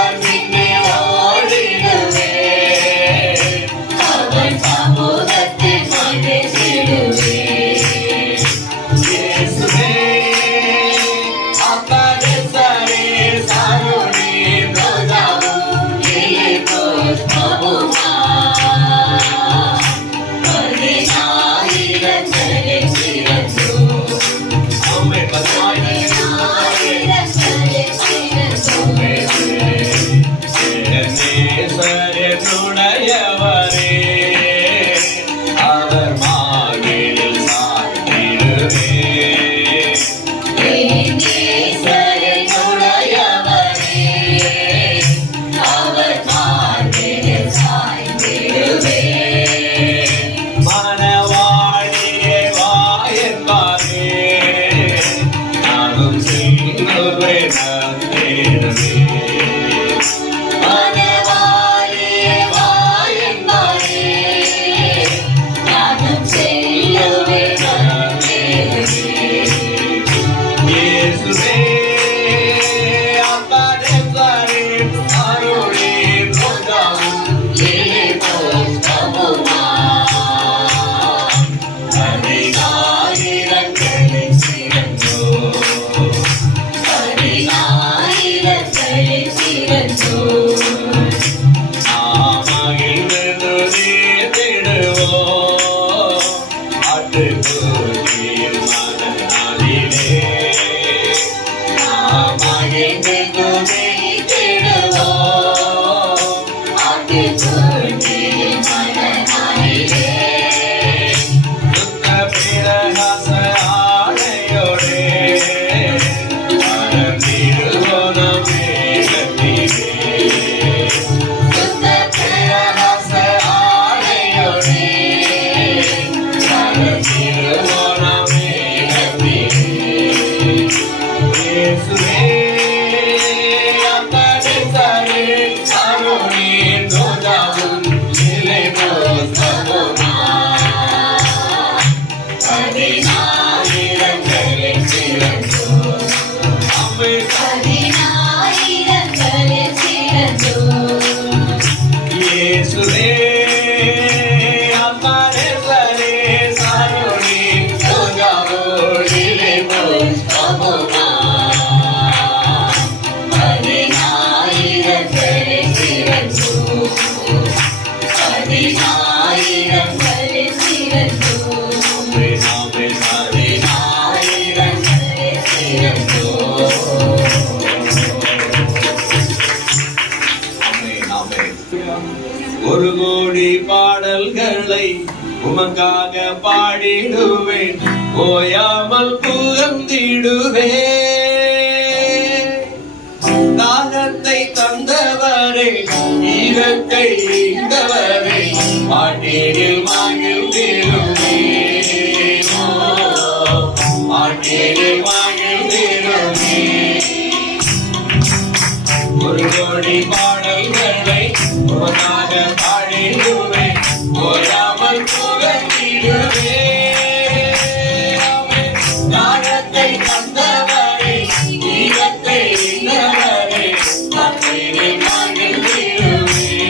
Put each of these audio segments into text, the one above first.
அவர் ஒரு கோடி பாடல்களை உமக்காக பாடிடுவேன், ஓயாமல் புகழ்ந்திடுவேன். தாகத்தை தந்தவரே, ஈரத்தை ஈந்தவரே, பாட்டீரில் மகிழ்ந்திடுவேன், பாட்டீரில் மகிழ்ந்திடுவேன். ஒரு கோடி பாடல்களை உமக்காக பாடிடுவேன், ஓயாமல் புகழ்ந்திடுவேன். தாகத்தை தந்தவரே, ஈரத்தை ஈந்தவரே, பாட்டீரில் மகிழ்ந்திடுவேன்,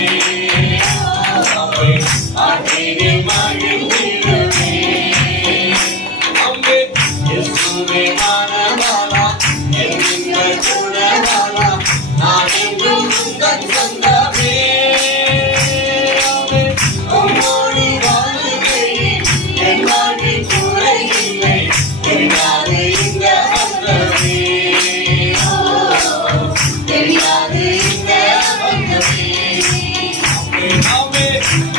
பாட்டீரில் மகிழ்ந்திடுவேன். அம்பே இயேசுவே மனவாளா, என்கின்ற குணவாளா, நான் என்றும் உந்தன் சொந்தமே. உம்மோடு வாழுகையில் என் வாழ்வில் குறையில்லை, தெரியாது இந்த வந்தமே, தெரியாது இந்த வந்தமே.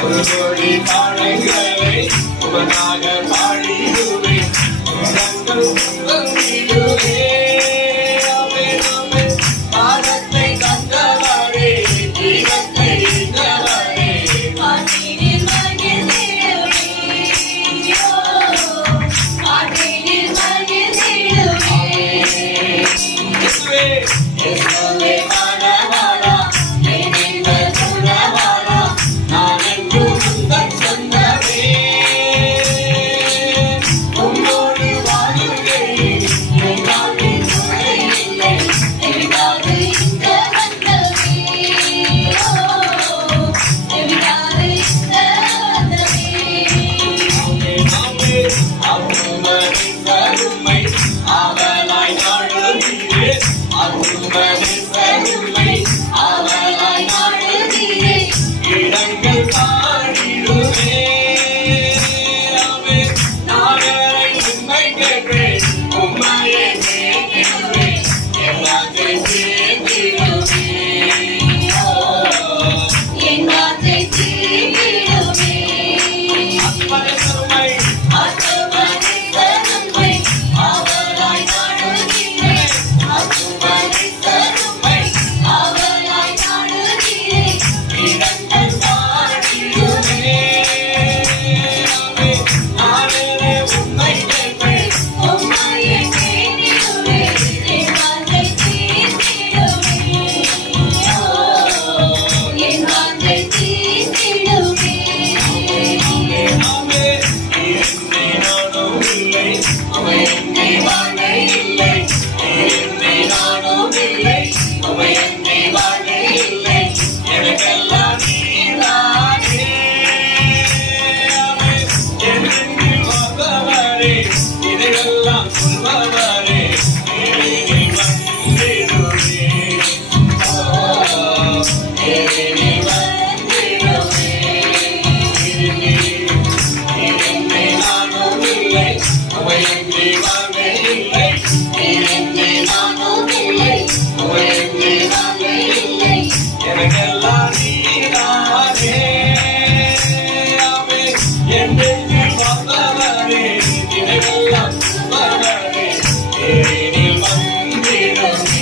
ஒரு கோடி பாடல்களை உமக்காக பாடிடுவேன், உங்கள் புகழ்ந்திடுவேன். பாடத்தை தந்தவரே, ஜீவத்தை ஈந்தவரே, பாட்டீரில் மகிழ்ந்திடுவேன், பாட்டீரில் மகிழ்ந்திடுவேன். இயேசுவே இயேசுவே மனவாளா, என்கின்ற குணவாளா, நான் என்றும் உந்தன் சொந்தமே. உம்மோடு வாழுகையில் என் வாழ்வில் குறையில்லை, தெரியாது இந்த வந்தமே, தெரியாது இந்த வந்தமே. அருமனை கருமை அவளாய் நாடுகிறேன், அருமனை கருமை அவளாய் நாடுகிறேன். இடங்கள் பாடிடுவேன், நாளை உண்மை கேட்பேன், உண்மையை கேட்கிறேன், எல்லாத்தையும் கேட்கிறேன். என் வார்த்தை தீர்ந்திடுவேன், அற்புத கருமை அற்புதமான கருமை அவளாய் நாடுகிறேன், அற்புதமான கருமை அவளாய் நாடுகிறேன். இடங்கள் பாடிடுவேன், நாளை உண்மை கேட்பேன், உம்மையை கேட்டிடுவேன், என் வார்த்தை தீர்ந்திடுவேன், என் வார்த்தை தீர்ந்திடுவேன். என்னை நானும் இல்லை, அவை என்னை வாழ இல்லை, என்னை நானும் இல்லை, அவை என்னை வாழ இல்லை, எனக்கெல்லாம் நீதானே. என்னென்று வந்தவரே, இதையெல்லாம் சொல்பவரே, ஏனில் வந்திடுவேன், ஏனில் வந்திடுவேன். என்னை நானும் இல்லை, அவை என்னை வாழ இல்லை, என்னை நானும் இல்லை, அவை என்னை வாழ இல்லை, எனக்கெல்லாம் நீதானே. என்னென்று வந்தவரே, இதையெல்லாம் சொல்பவரே, ஏனில் வந்திடுவேன்,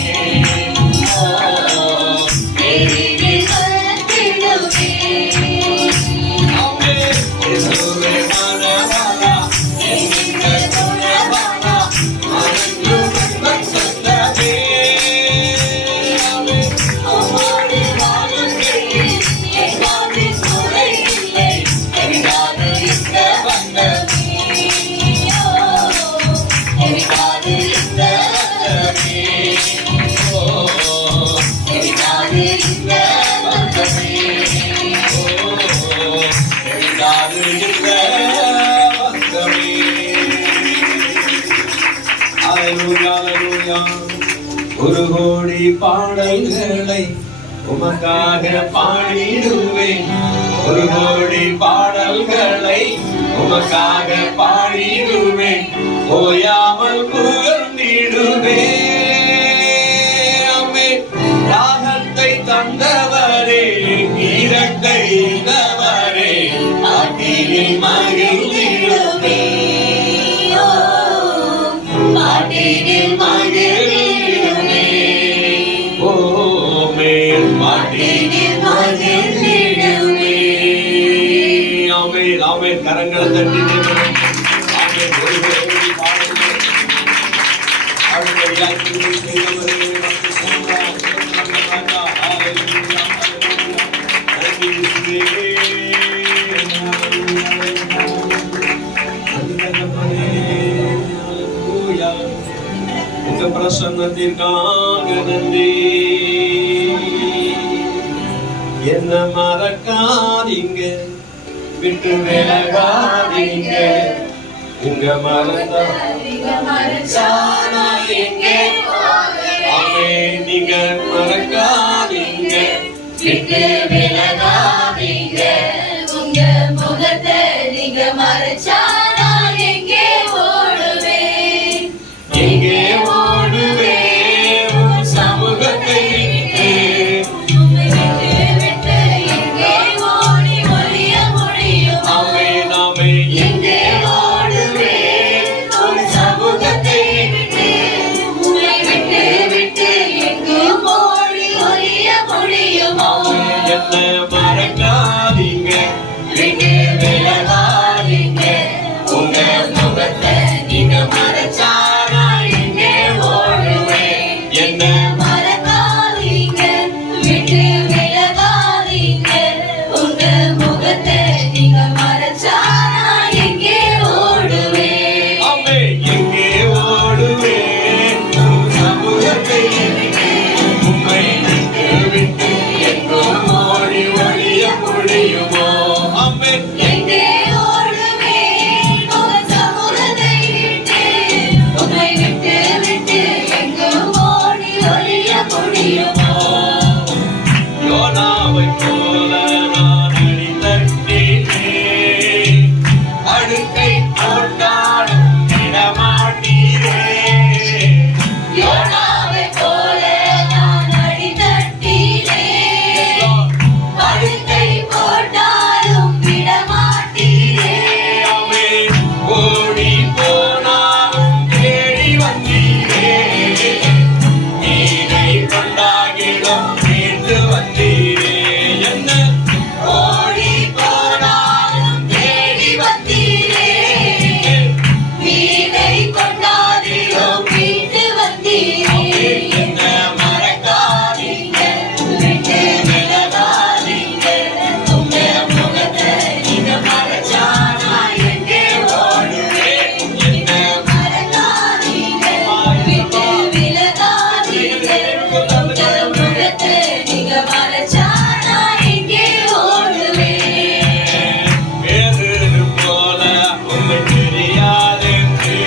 ஏனில் வந்திடுவேன். இயேசுவே மனவாளா, என்கின்ற குணவாளா, நான் என்றும் உந்தன் சொந்தமே. உம்மோடு வாழுகையில் என் வாழ்வில் குறையில்லை, தெரியாது இந்த வந்தமே, தெரியாது இந்த வந்தமே, தெரியாது இந்த வந்தமே. எங்காது இந்த வந்தமே. அல்லேலூயா, அல்லேலூயா. ஒரு கோடி பாடல்களை உமக்காக பாடிடுவேன், ஒரு கோடி பாடல்களை உமக்காக பாடிடுவேன், ஓயாமல் புகழ்ந்திடுவேன். ராகத்தை தந்தவரே, இரக்கை பாட்டினில் மகிழ்ந்திடுவே. பாட்டினில் மகிழ்ந்திடுவே. ஆமென். பாட்டினில் மகிழ்ந்திடுவே. ஆமென். ஆமென். கரங்களை தட்டி தேவனே. ஆமென். ஒருவரை பாடுங்கள். ஆடுகையாய் கிருபை செய்தவரே, உமக்கு ஸ்தோத்திரம். ஸ்தோத்திரம் ராஜா. ஹல்லேலூயா. ஹல்லேலூயா. நன்றி இயேசுவே. ஹல்லேலூயா. உங்க பிரசன்னத்திற்காக நன்றி. என்ன மறக்காதீங்க, விட்டு விலகாதீங்க. உங்க மறந்தா ஆமென். நீங்க மறக்காதீங்க, விட்டு விலகாதீங்க. உங்க முகத்தை நீங்க மறைச்சா நான் எங்கே ஓடுவேன்? எங்கே ஓடுவேன் உன் சமூகத்தை விட்டு. உம்மை விட்டு விட்டு எங்கே ஓடி ஒளிய முடியுமா? ஆமென். ஆமென். எங்கே ஓடுவேன் உன் சமூகத்தை விட்டு? உம்மை விட்டு விட்டு எங்கும் ஓடி ஒளிய முடியுமா? என்ன மறக்காதீங்க, விட்டு விலகாதீங்க. உங்க முகத்தை நீங்க மறைச்சா நான் எங்கே ஓடுவேன்? என்ன மறக்காதீங்க, விட்டு விலகாதீங்க. உங்க முகத்தை நீங்க மறைச்சா நான் எங்கே ஓடுவேன்? ஆமென். எங்கே ஓடுவேன் உன் சமூகத்தை விட்டு. உம்மை விட்டு விட்டு எங்கும் ஓடி ஒழிய முடியுமோ? ஆமென். எங்கே ஓடுவேன் உன் சமூகத்தை விட்டு? உம்மை விட்டு விட்டு எங்கும் ஓடி ஒளிய முடியுமோ? யோனாவைப் போல நான் அடித்தட்டிலே, அடுக்கை போட்டாலும் விடமாட்டீரே. யோனாவைப் போல நான் அடித்தட்டிலே, படுக்கை போட்டாலும் விடமாட்டீரே. ஆமென். ஓடி போனாலும் தேடி வந்தீரே. நீரை கொண்டாகிலும் மீண்டு வந்தீரே. என்ன ஓடி போனாலும் தேடி வந்தீரே. வீணை கொண்டாதிலும் மீண்டு வந்தீரே. என்ன மறக்காதீங்க, விட்டு விலகாதீங்க. உங்க முகத்தை நீங்க மறைச்சா நான் எங்கே ஓடுவேன்? என்ன மறக்காதீங்க, விட்டு விலகாதீங்க. உங்க முகத்தை நீங்க மறைச்சா நான் எங்கே ஓடுவேன்? வேறு போல உண்மை தெரியாதென்று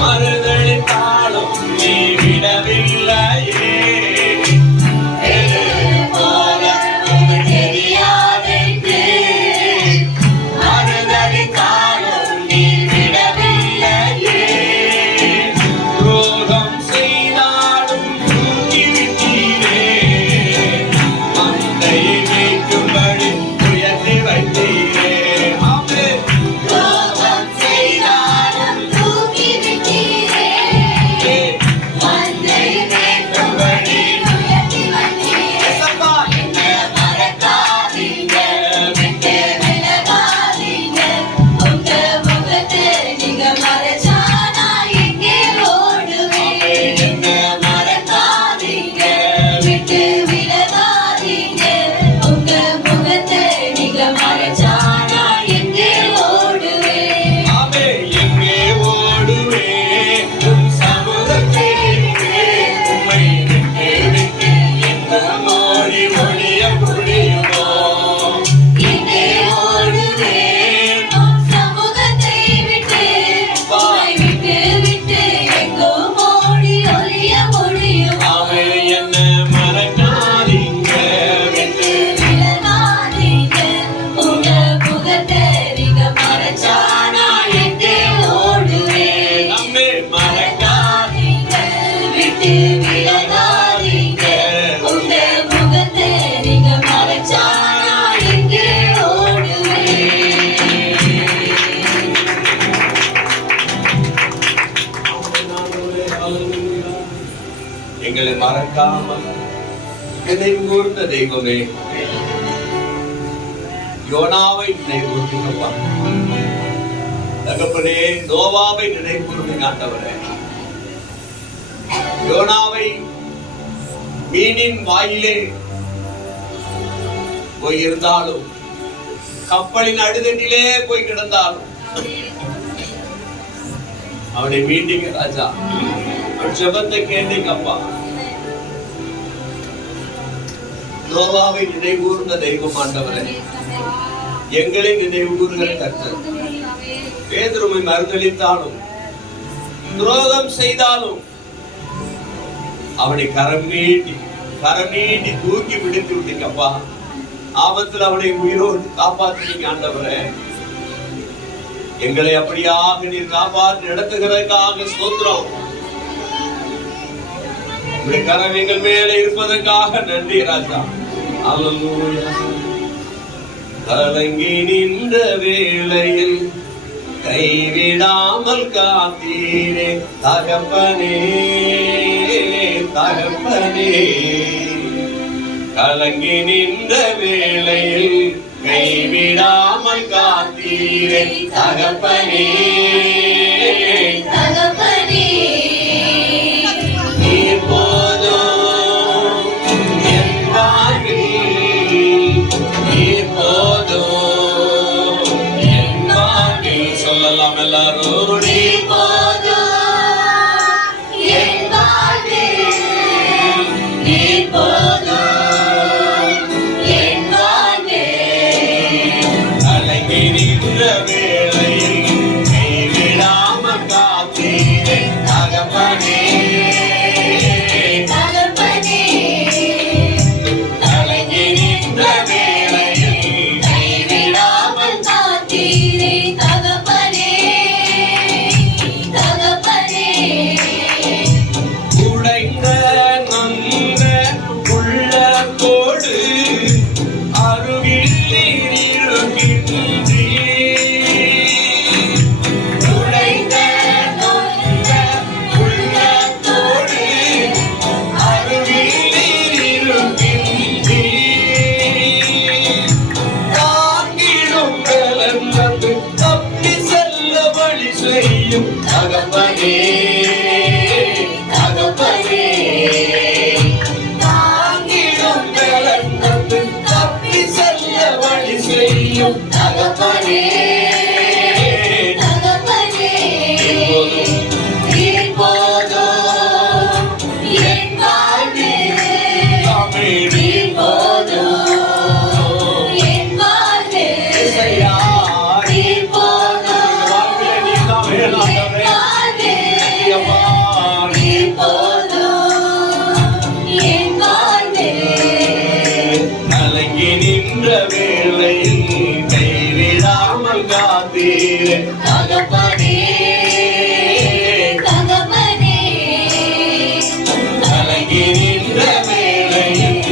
மறுதளித்தாலும் நீ விடவில்லையே. வேறு போல உண்மை தெரியாதென்று மறுதளித்தாலும் நீ விடவில்லையே. துரோகம் செய்தாலும் தூக்கிவிட்டீரே. மந்தையை மேய்க்கும்படி உயர்த்தி வைத்தீரே. ஆமென். துரோகம் செய்தாலும் தூக்கி விட்டீரே. மந்தை மேய்க்கும்படி உயர்த்தி வந்தீரே. ஏசப்பா. என்ன மறக்காதீங்க, விட்டு விலகாதீங்க. உங்க முகத்தை நீங்க மறைச்சா நான் எங்கே ஓடுவேன்? என்ன மறக்காதீங்க, விட்டு விலகாதீங்க. உங்க முகத்தை நீங்க மறைச்சா நான் எங்கே ஓடுவேன்? ஆமென். எங்கே ஓடுவேன் உன் சமூகத்தை விட்டு. உம்மை விட்டு விட்டு எங்கும் ஓடி ஒழிய முடியுமோ? எங்கே ஓடுவேன் உன் சமூகத்தை விட்டு? உம்மை விட்டு விட்டு எங்கும் ஓடி ஒளிய முடியுமா? ஆமென். என்ன மறக்காதீங்க, மறக்காமல் நினைவு கூர்ந்த தெய்வமே, யோனாவை நினைவு கூர்ந்தீங்கப்பா. தகப்பனே, நோவாவை நினைவு கூர்ந்தீங்க ஆண்டவரே. யோனாவை மீனின் வாயிலே போய் இருந்தாலும், கப்பலின் அடிதட்டிலே போய் கிடந்தாலும் அவனை மீண்டிங்க ராஜா. அவன் ஜெபத்தை கேட்டீங்கப்பா. நோவாவை நினைவுகூர்ந்த தெய்வம் ஆண்டவரே, எங்களை நினைவு கூறுகிற கர்த்தர். பேதுருவை மறுதலித்தாலும் துரோகம் செய்தாலும் அவனை கரம் நீட்டி தூக்கி பிடித்து விட்டீங்கப்பா. ஆபத்தில் அவனை உயிரோடு காப்பாற்றினீங்க ஆண்டவரே. எங்களை அப்படியாக நீர் காப்பாற்றி நடத்துகிறதுக்காக ஸ்தோத்திரம். உங்களுடைய கரம் எங்கள் மேலே இருப்பதற்காக நன்றி ராஜா. அல்லேலூயா. கலங்கி நின்ற வேளையில் கைவிடாமல் காத்தீரே தகப்பனே, தகப்பனே. கலங்கி நின்ற வேளையில் கைவிடாமல் காத்தீரே தகப்பனே, தகப்பனே. நீர் போதும் என் வாழ்வில், நீர் போதும் என் வாழ்வில். சொல்லலாம் எல்லாரும். நீர் போதும் என் வாழ்வில், நீர் போதும் என் வாழ்வில். கலங்கி நின்ற வேளையில் கைவிடாமல் காத்தீரே தகப்பனே, தகப்பனே. கலங்கி நின்ற வேளையில் கைவிடாமல் காத்தீரே தகப்பனே, தகப்பனே. உடைந்த நொந்த உள்ளத்தோடு அருகில் நீர் இருக்கின்றீர். உடைந்த நொந்த உள்ளத்தோடு அருகில் நீர் இருக்கின்றீர். தாங்கிடும் பலன் தந்து தப்பி செல்ல வழி செய்யும் தகப்பனே, தகப்பனே. தாங்கிடும் பலன் தந்து தப்பி செல்ல வழி செய்யும் தகப்பனே, தகப்பனே. இப்போதும் நீர் போதும் என் வாழ்வில், தமிழ் நீர் போதும் என் வாழ்வில். இசையா நீர் போதும் வாழ்விலே நீதான் வேளாண்டவரே. என் வாழ்வில். ஐயப்பா, நீர் போதும் என் வாழ்வில். கலங்கி நின்ற வேளையில் கைவிடாமல் காத்தீரே தகப்பனே, தகப்பனே. கலங்கி நின்ற வேளையில்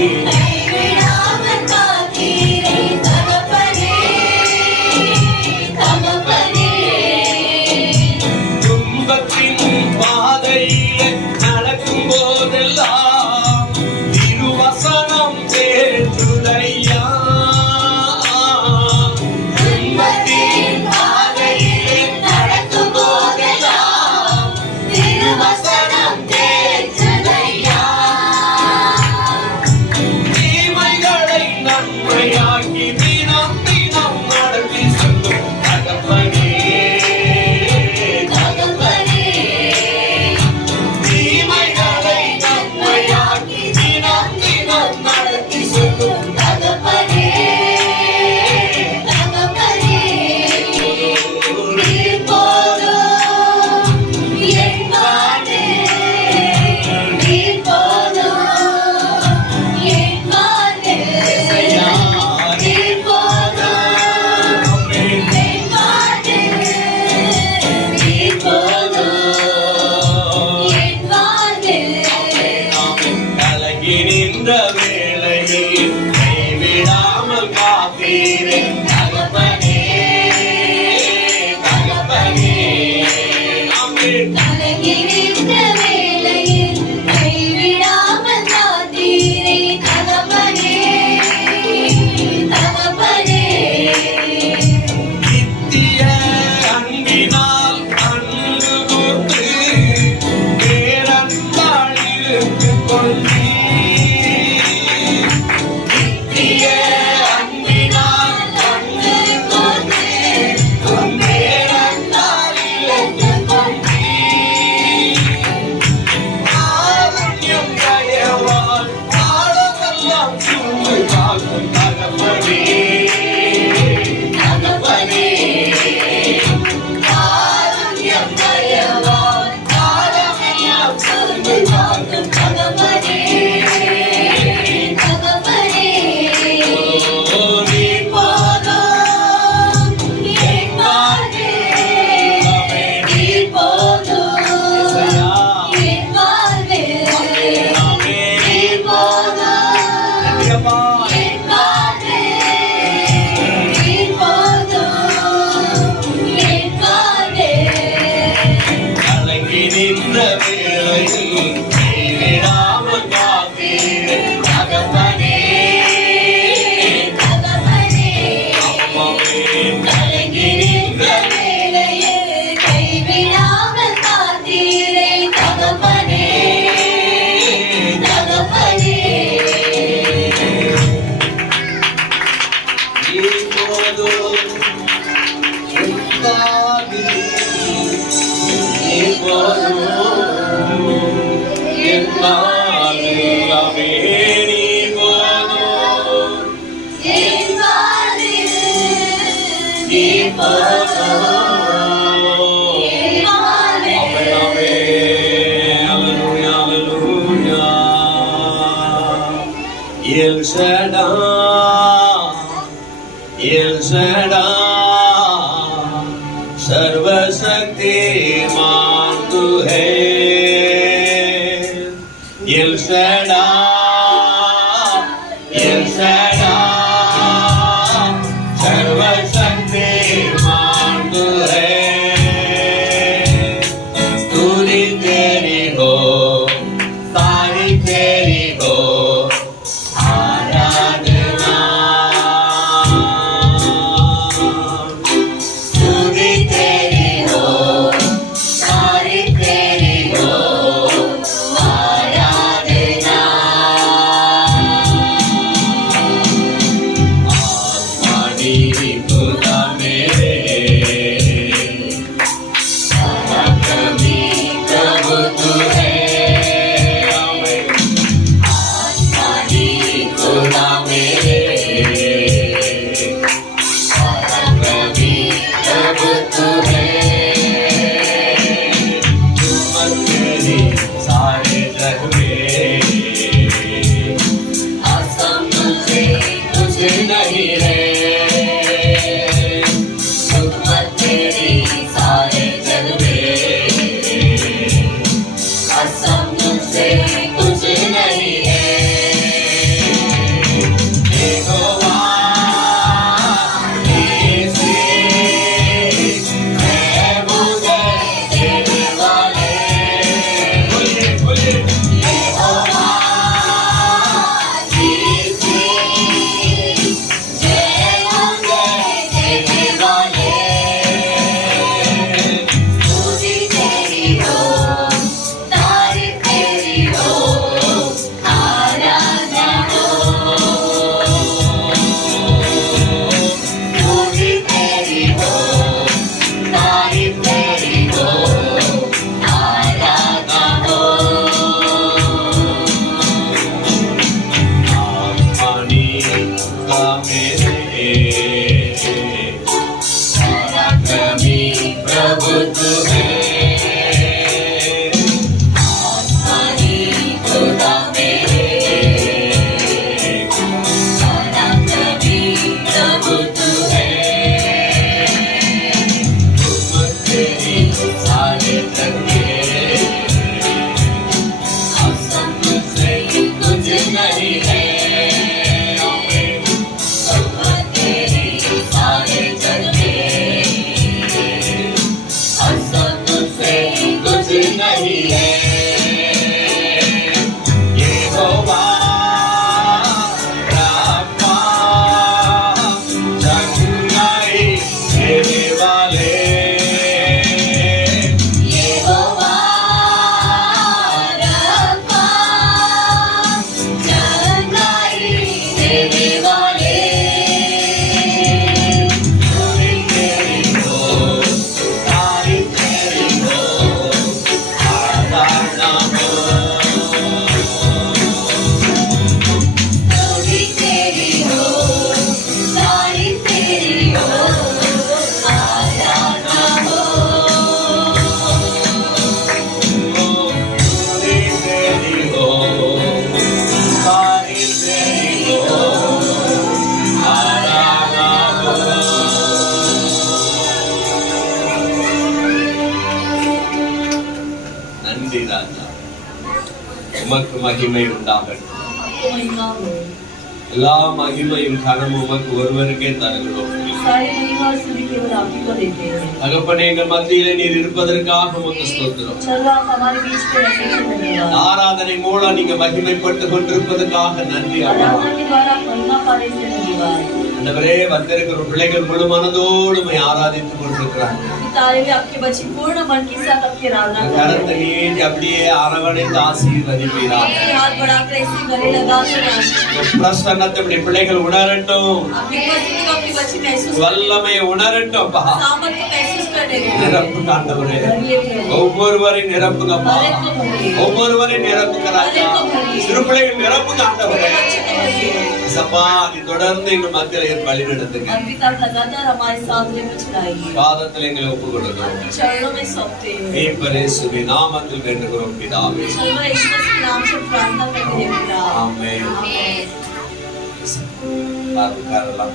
சுமை காக்கும் தகப்பனே தகப்பனே காருண்யம் தயவாய் காலமெல்லாம் சுமை காக்கும் தகப்பனே தகப்பனே நீ போதும் என் வாழ்வே நீ போதும் என் வாழ்வே நீ போதும் என் வாழ்வே நீ போதும் என் வாழ்வே கலங்கி நின்ற வேளையில் கைவிடாமல் காத்தீரே தகப்பனே தகப்பனே அம்மாவே கலங்கி நின்ற வேளையில் கைவிடாமல் காத்தீரே தகப்பனே தகப்பனே என் வாழ்வில் நீ போதும் என் வாழ்வே El Shaddai, सर्वशक्तिमान तू है El Shaddai, सर्वशक्तिमान तू है स्तुति तेरी हो सारी तेरी हो आराधना स्तुति तेरी हो सारी तेरी हो आराधना आसमानी खुदा मेरे कभी प्रभु तू है आसमानी खुदा मेरे कभी प्रभु तू है हिम्मत तेरी सारे जग में असंभव से कुछ नहीं है हिम्मत तेरी सारे जग में असंभव से कुछ नहीं है यहोवा ऐसे है मुझे देने वाले बोलिए यहोवा जिसे உமக்கு மகிமை உண்டாகட்டும். आपको महिमा हो, எல்லா மகிமையும் கனமும் உமக்கு ஒருவருக்கே தருகிறோம். सारी महिमा और स्तुति केवल आप ही को देते हैं। தகப்பனே, எங்கள் மத்தியிலே நீர் இருப்பதற்காக உமக்கு ஸ்தோத்திரம். चलो आप हमारे बीच में रहने के लिए धन्यवाद। ஆராதனை மூலம் நீங்க மகிமைப்பட்டு கொண்டிருப்பதற்காக நன்றி. आराधना के द्वारा आप महिमा पाने से धन्यवाद। ஆண்டவரே, வந்திருக்கிற பிள்ளைகள் முழு மனதோடு உம்மை ஆராதித்துக் கொண்டிருக்கிறாங்க. तारे में आपके बच्चे पूर्ण मन के साथ आपकी आराधना कर रहे கரத்தை நீட்டி அப்படியே அரவணைத்து ஆசீர்வதிப்பீராக. हैं। हाथ बढ़ाकर ऐसे गले लगाकर आशीष பிரசன்னத்தை இப்படி பிள்ளைகள் உணரட்டும். आपकी उपस्थिति को आपके बच्चे महसूस வல்லமையை உணரட்டும். அப்பா, सामर्थ को महसूस करने को நிரப்புங்க ஆண்டவரே. भरिए थे। ஒவ்வொருவரையும் நிரப்புங்கப்பா. हर एक को भरिए। ஒவ்வொருவரையும் நிரப்புங்க ராஜா. சிறு பிள்ளைகள் நிரப்புங்க ஆண்டவரே. बच्चे को भरिए। சப்பா, நீ தொடர்ந்து எங்கள் மத்தியிலே வழி நடத்துங்க. अभी तक लगातार हमारे सामने में चढ़ाइए। பாதத்தில் எங்களை ஒப்புக் கொடுக்கிறோம். चरणों में सौंपते हैं। மீட்பர் இயேசுவின் நாமத்தில் வேண்டுகிறோம் பிதாவே. चलो ईश्वर के नाम से प्रार्थना करते हैं पिता। ஆமென். आमीन। உட்காரலாம்.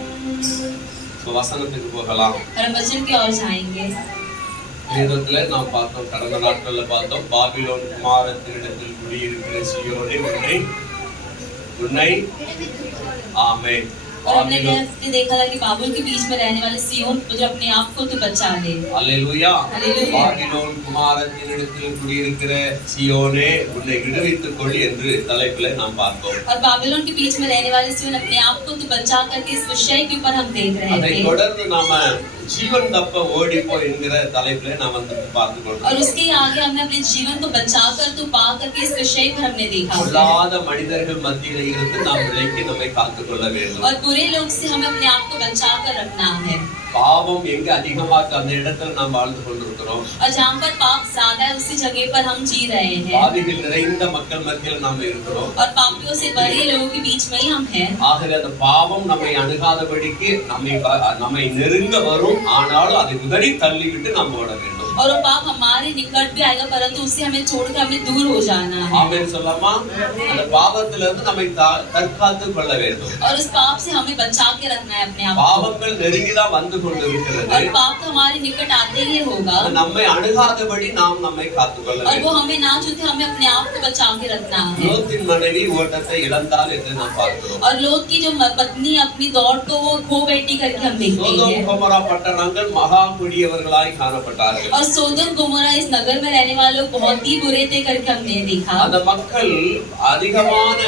இப்ப வசனத்துக்கு போகலாம். और हम वचन की ओर जाएंगे। வேதத்துல நாம் பார்த்தோம், கடந்த நாட்கள்ல பார்த்தோம், பாபிலோன் குமாரத்தினிடத்தில் குடியிருக்கிற சீயோனே உன்னை ஆமென். और हमने ये देखा था कि बाबुल के बीच में रहने वाले सियोन जो अपने आप को तो बचा ले। அல்லேலூயா. அல்லேலூயா. பாபிலோன் குமாரத்தினிடத்தில் குடியிருக்கிற சீயோனே உன்னை விடுவித்துக் கொள் என்று தலைப்பிலே நாம் பார்த்தோம். और बाबिलोन के बीच में रहने वाले सियोन अपने आप को तो बचा करके इस विषय के ऊपर हम देख रहे அதை थे। தொடர்ந்து நாம ஜீவன் தப்ப ஓடிப்போ என்கிற தலைப்பிலே நாம் வந்து பார்த்து और கொண்டோம். उसके आगे हमने अपने जीवन को बचाकर तो पा करके इस विषय पर हमने देखा। பொல்லாத மனிதர்கள் மத்தியில இருந்து நாம் விலக்கி நம்மை காத்துக் கொள்ள வேண்டும். और बुरे लोग से हमें अपने आप को बचा कर रखना है। பாவம் எங்க அதிகமா அந்த இடத்துல நாம் வாழ்ந்து கொண்டிருக்கிறோம். और जहाँ पर पाप ज्यादा है उसी जगह पर हम जी रहे हैं। பாவிகள் நிறைந்த மக்கள் மத்தியில் நாம் இருக்கிறோம். और पापियों से बड़े लोगों के बीच में ही हम हैं। ஆகவே அந்த பாவம் நம்மை அணுகாதபடிக்கு நம்மை நெருங்க வரும். ஆனாலும் அதை உதறி தள்ளிவிட்டு நாம் ஓட வேண்டும். और वो पाप हमारे निकट भी आएगा परंतु उससे हमें छोड़कर हमें दूर हो जाना है। ஆமென் சொல்லாமா? அந்த பாவத்திலிருந்து நம்மை தற்காத்துக் கொள்ள வேண்டும். और उस पाप से हमें बचा के रखना है अपने आप को। பாவங்கள் நெருங்கிதான் வந்து கொண்டிருக்கிறது. और पाप तो हमारे निकट आते ही होगा। நம்மை அணுகாதபடி நாம் நம்மை காத்துக்கொள்ள और वो வேண்டும். हमें ना छूते हमें अपने आप को बचा के रखना है। லோத்தின் மனைவி ஓட்டத்தை இழந்தாள் என்று நாம் பார்க்கிறோம். और लोग की जो पत्नी अपनी दौड़ को वो खो बैठी करके हम देखते சோதோம் हैं। கொமோரா பட்டணங்கள் மகா கொடியவர்களாய் காணப்பட்டார்கள். और सोदम गोमोरा इस नगर में रहने वाले लोग बहुत ही बुरे थे करके हमने देखा। அந்த மக்கள் அதிகமான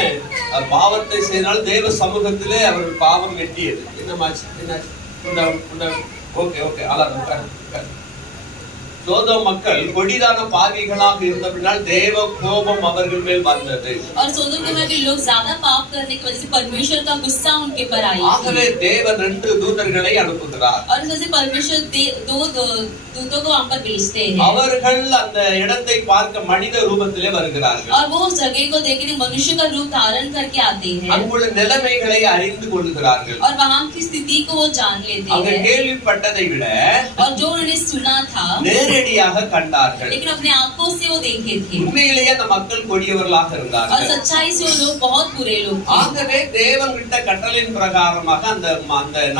பாவத்தை செய்தால் தேவ சமூகத்திலே அவர்கள் பாவம் வெட்டியது. ஓகே ஓகே சோதோம் மக்கள் கொடிதான பாவிகளாக இருந்தபினால் தேவ கோபம் அவர்கள் மேல் வந்தது. और सोदम गोमोरा के लोग ज्यादा पाप करने की वजह से परमेश्वर का गुस्सा उनके पर आई। ஆகவே தேவன் 2 தூதர்களை அனுப்புகிறார். और इस वजह से परमेश्वर दो दूतों को वहाँ पर भेजते हैं। அவர்கள் அந்த இடத்தை பார்க்க மனித ரூபத்திலே வருகிறார்கள். और वो उस जगह को देखने मनुष्य का रूप धारण करके आते हैं। அங்குள்ள நிலைமைகளை அறிந்து கொள்கிறார்கள். और वहाँ की स्थिति को वो जान लेते அவங்க हैं। கேள்விப்பட்டதை விட और जो उन्होंने सुना था நேரடியாக கண்டார்கள். लेकिन अपने आंखों से वो देखे थे। உண்மையிலேயே அந்த மக்கள் கொடியவர்களாக और இருந்தார்கள். सच्चाई से वो लोग बहुत बुरे लोग थे। ஆகவே தேவன் விட்ட கட்டளையின் பிரகாரமாக அந்த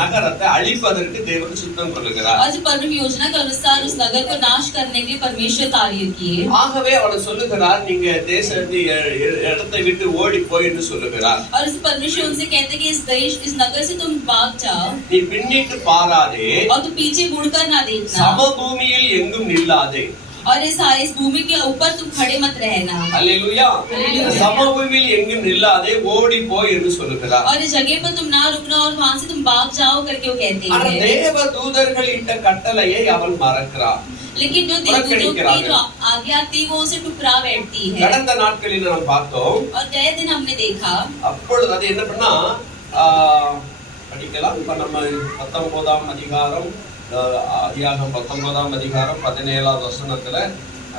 நகரத்தை அழிப்பதற்கு தேவன் சுத்தம் கொள்கிறார். और जो परमेश्वर योजना के अनुसार उस नगर को नाश करने के लिए परमेश्वर कार्य किए। ஆகவே அவர் சொல்லுகிறார், நீங்க தேசத்தை இடத்தை விட்டு ஓடி போய் என்று சொல்லுகிறார். और इस परमेश्वर उनसे कहते कि इस नगर से तुम भाग जाओ நீ பின்னிட்டு பாராதே, और तुम पीछे मुड़कर ना देखना। சமபூமியில் எங்கும் நில்லாதே. और इस भूमि के ऊपर तुम खड़े मत रहना। அல்லேலூயா. சமபூமியில் எங்கும் நில்லாதே, ஓடி போய் என்று சொல்லுகிறார். और इस जगह पर तुम ना रुकना और वहाँ से तुम भाग जाओ करके वो कहते ஆனா हैं। தேவ தூதர்கள் இட்ட கட்டளையை அவள் மறக்கிறார். लेकिन जो देवदूतों की जो आज्ञा थी वो उसे ठुकरा बैठती है। கடந்த நாட்களில் நாம் பார்த்தோம். और गए दिन हमने देखा அப்பொழுது அது என்ன பண்ணா படிக்கலாம். இப்ப நம்ம 19ஆம் அதிகாரம் ஆதியாகமம் 19ஆம் அதிகாரம் 17வது வசனத்துல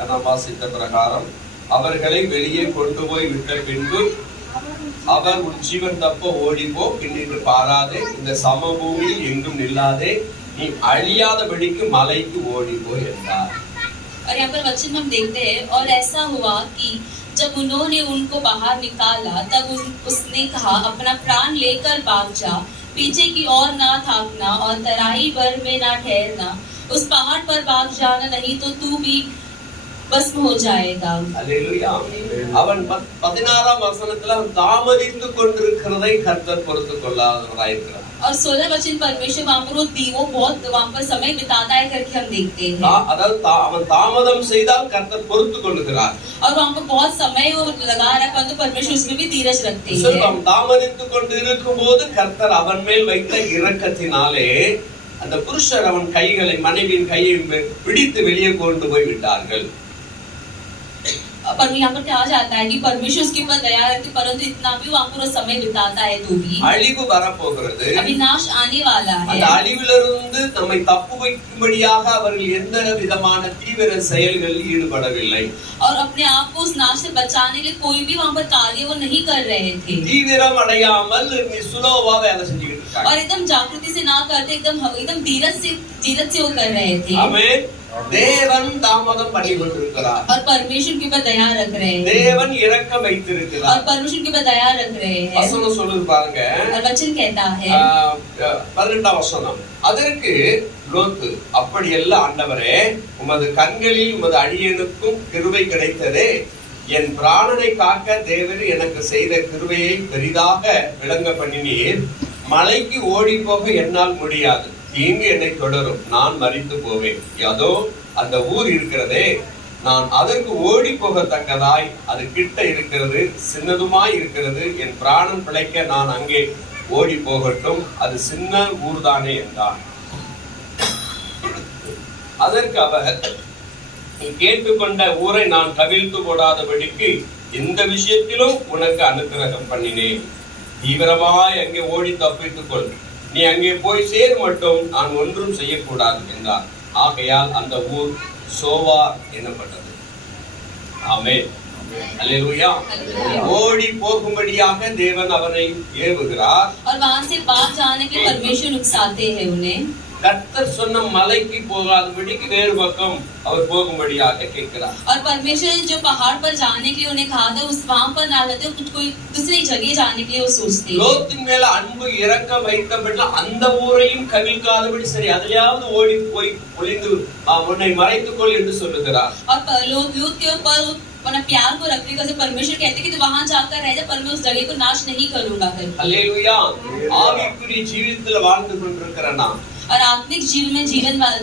நாம் வாசித்த பிரகாரம், அவர்களை வெளியே கொண்டு போய் விட்ட பின்பு அவர் உன் ஜீவன் தப்ப ஓடிப்போ, பின்னிட்டு பாராதே, இந்த சமபூமியில் எங்கும் நில்லாதே, நீ அழியாதபடிக்கு மலைக்கு ஓடிப்போ என்றார். और यहाँ पर वचन हम देखते हैं, और ऐसा हुआ कि जब उन्होंने उनको बाहर निकाला तब उसने कहा, अपना प्राण लेकर भाग जा, पीछे की ओर ना थाकना और तराई भर में ना ठहरना, उस पहाड़ पर भाग जाना, नहीं तो तू भी भस्म हो जाएगा। அல்லேலூயா. அவன் 16ஆம் வசனத்துல அவன் தாமதித்து கொண்டிருக்கிறதை கர்த்தர் பொறுத்துக் கொள்ளாதவராயிருக்கிறார். और 16 वचन परमेश्वर वहाँ पर वो बहुत वहाँ पर समय बिताता है करके हम देखते हैं। அதாவது அவன் தாமதம் செய்தால் கர்த்தர் பொறுத்துக் கொள்ளுகிறார். और वहाँ पर बहुत समय वो लगा रखा तो परमेश्वर उसमें भी धीरज रखते हैं। அவன் தாமதித்து கொண்டு இருக்கும்போது கர்த்தர் அவன் மேல் வைத்த இரக்கத்தினாலே அந்த புருஷர் அவன் கைகளை மனைவியின் கையை பிடித்து வெளியே கொண்டு போய் விட்டார்கள். पर यहाँ पर क्या जाता है कि परमेश्वर उसके ऊपर दया रखती, परंतु इतना भी वहाँ पर समय बिताता है तो भी அழிவு வரப்போகிறது. अविनाश आने वाला है। அந்த அழிவிலிருந்து நம்மை தப்பு வைக்கும்படியாக அவர்கள் எந்த விதமான தீவிர செயல்களில் ஈடுபடவில்லை. और अपने आप को उस नाश से बचाने के लिए कोई भी वहाँ पर कार्य वो नहीं कर रहे थे। தீவிரம் அடையாமல் சுலோவா வேலை செஞ்சுக்கிட்டு இருக்காங்க. और एकदम जागृति से ना करते, एकदम धीरज से वो कर रहे थे। ஆமென். தேவன் தாமதம் பண்ணி கொண்டிருக்கிறார். और परमेश्वर के ऊपर दया रख रहे हैं। தேவன் இரக்கம் வைத்திருக்கிறார். और परमेश्वर के ऊपर दया रख रहे हैं। வசனம் சொல்லுது பாருங்க. और वचन कहता है 18ஆம் வசனம். அதற்கு லோத்து, அப்படியல்ல ஆண்டவரே, உமது கண்களில் உமது அடியேனுக்கும் கிருபை கிடைத்ததே. என் பிராணனை காக்க தேவரீர் எனக்கு செய்த கிருபையை பெரிதாக விளங்க பண்ணினீர். மலைக்கு ஓடி போக என்னால் முடியாது, தீங்கு என்னை தொடரும், நான் மரித்து போவேன். அதோ அந்த ஊர் இருக்கிறதே, நான் அதற்கு ஓடி போகத்தக்கதாய் அது கிட்ட இருக்கிறது, சின்னதுமாய் இருக்கிறது. என் பிராணன் பிழைக்க நான் அங்கே ஓடி போகட்டும், அது சின்ன ஊர்தானே என்றான். அதற்கு அவர், நீ கேட்டுக்கொண்ட ஊரை நான் கவிழ்த்து போடாதபடிக்கு இந்த விஷயத்திலும் உனக்கு அனுக்கிரகம் பண்ணினேன். தீவிரமாய் அங்கே ஓடி தப்பித்துக் கொள், நீ அங்கே போய் சேர் மட்டும் நான் ஒன்றும் செய்யக்கூடாது என்றார். ஆகையால் அந்த ஊர் சோவார் எனப்பட்டது. ஆமென். அல்லேலூயா. ஓடி போகும்படியாக தேவன் அவனை ஏவுகிறார். और वहाँ से बाहर जाने के परमेश्वर उकसाते हैं उन्हें। கர்த்தர் சொன்ன மலைக்கு போகாதபடிக்கு வேறு பக்கம் அவர் போகும்படியாக கேட்கிறார். और परमेश्वर जो पहाड़ पर जाने के लिए उन्हें कहा था, उस वहाँ पर ना जाते कुछ कोई दूसरी जगह जाने के लिए वो सोचते हैं। லோத்தின் மேல அன்பு இரக்கம் வைத்தபடி அந்த ஊரையும் கவிழ்க்காதபடி சரி அதுலயாவது ஓடி போய் ஒளிந்து உன்னை மறைத்துக்கொள் என்று சொல்லுகிறார். और लूत के ऊपर अपना प्यार को रखने का परमेश्वर कहते कि तू वहाँ जाकर रह जा, पर मैं उस जगह को नाश नहीं करूंगा करके। அல்லேலூயா. ஆவிக்குரிய ஜீவிதத்துல வாழ்ந்து கொண்டிருக்கிற நாம், और आत्मिक जीवन में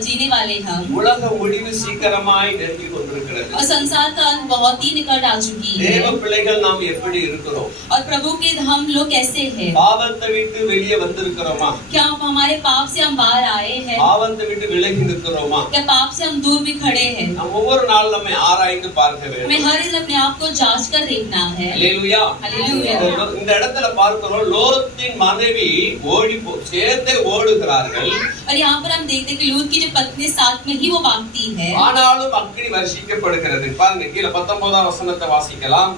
जीने वाले हम, உலக முடிவு சீக்கிரமாய் நெருங்கி கொண்டிருக்கிறது. और संसार का अंत बहुत ही निकट आ चुकी है। தேவ பிள்ளைகள் நாம் எப்படி இருக்கிறோம்? और प्रभु के हम लोग कैसे हैं? பாவத்தை விட்டு வெளியே வந்திருக்கிறோமா? क्या हमारे पाप से हम बाहर आए हैं? பாவத்தை விட்டு விலகி நிற்கிறோமா? क्या पाप से हम दूर भी खड़े हैं? நாம் ஒவ்வொரு நாள் நம்மை ஆராய்ந்து பார்க்க வேண்டும். हमें हर दिन अपने आप को जांच कर देखना है। அல்லேலூயா. हालेलुया। இந்த இடத்துல பார்க்கிறோம், லோத்தின் மனைவி சேர்ந்தே ஓடுகிறார்கள். और यहाँ पर हम देखते हैं कि लूत की जो पत्नी साथ में ही वो भागती है। ஆனாலும் அக்கினி வருஷிக்கப்படுகிறது. பாருங்க, கீழே 19ஆம் வசனத்தை வாசிக்கலாம்.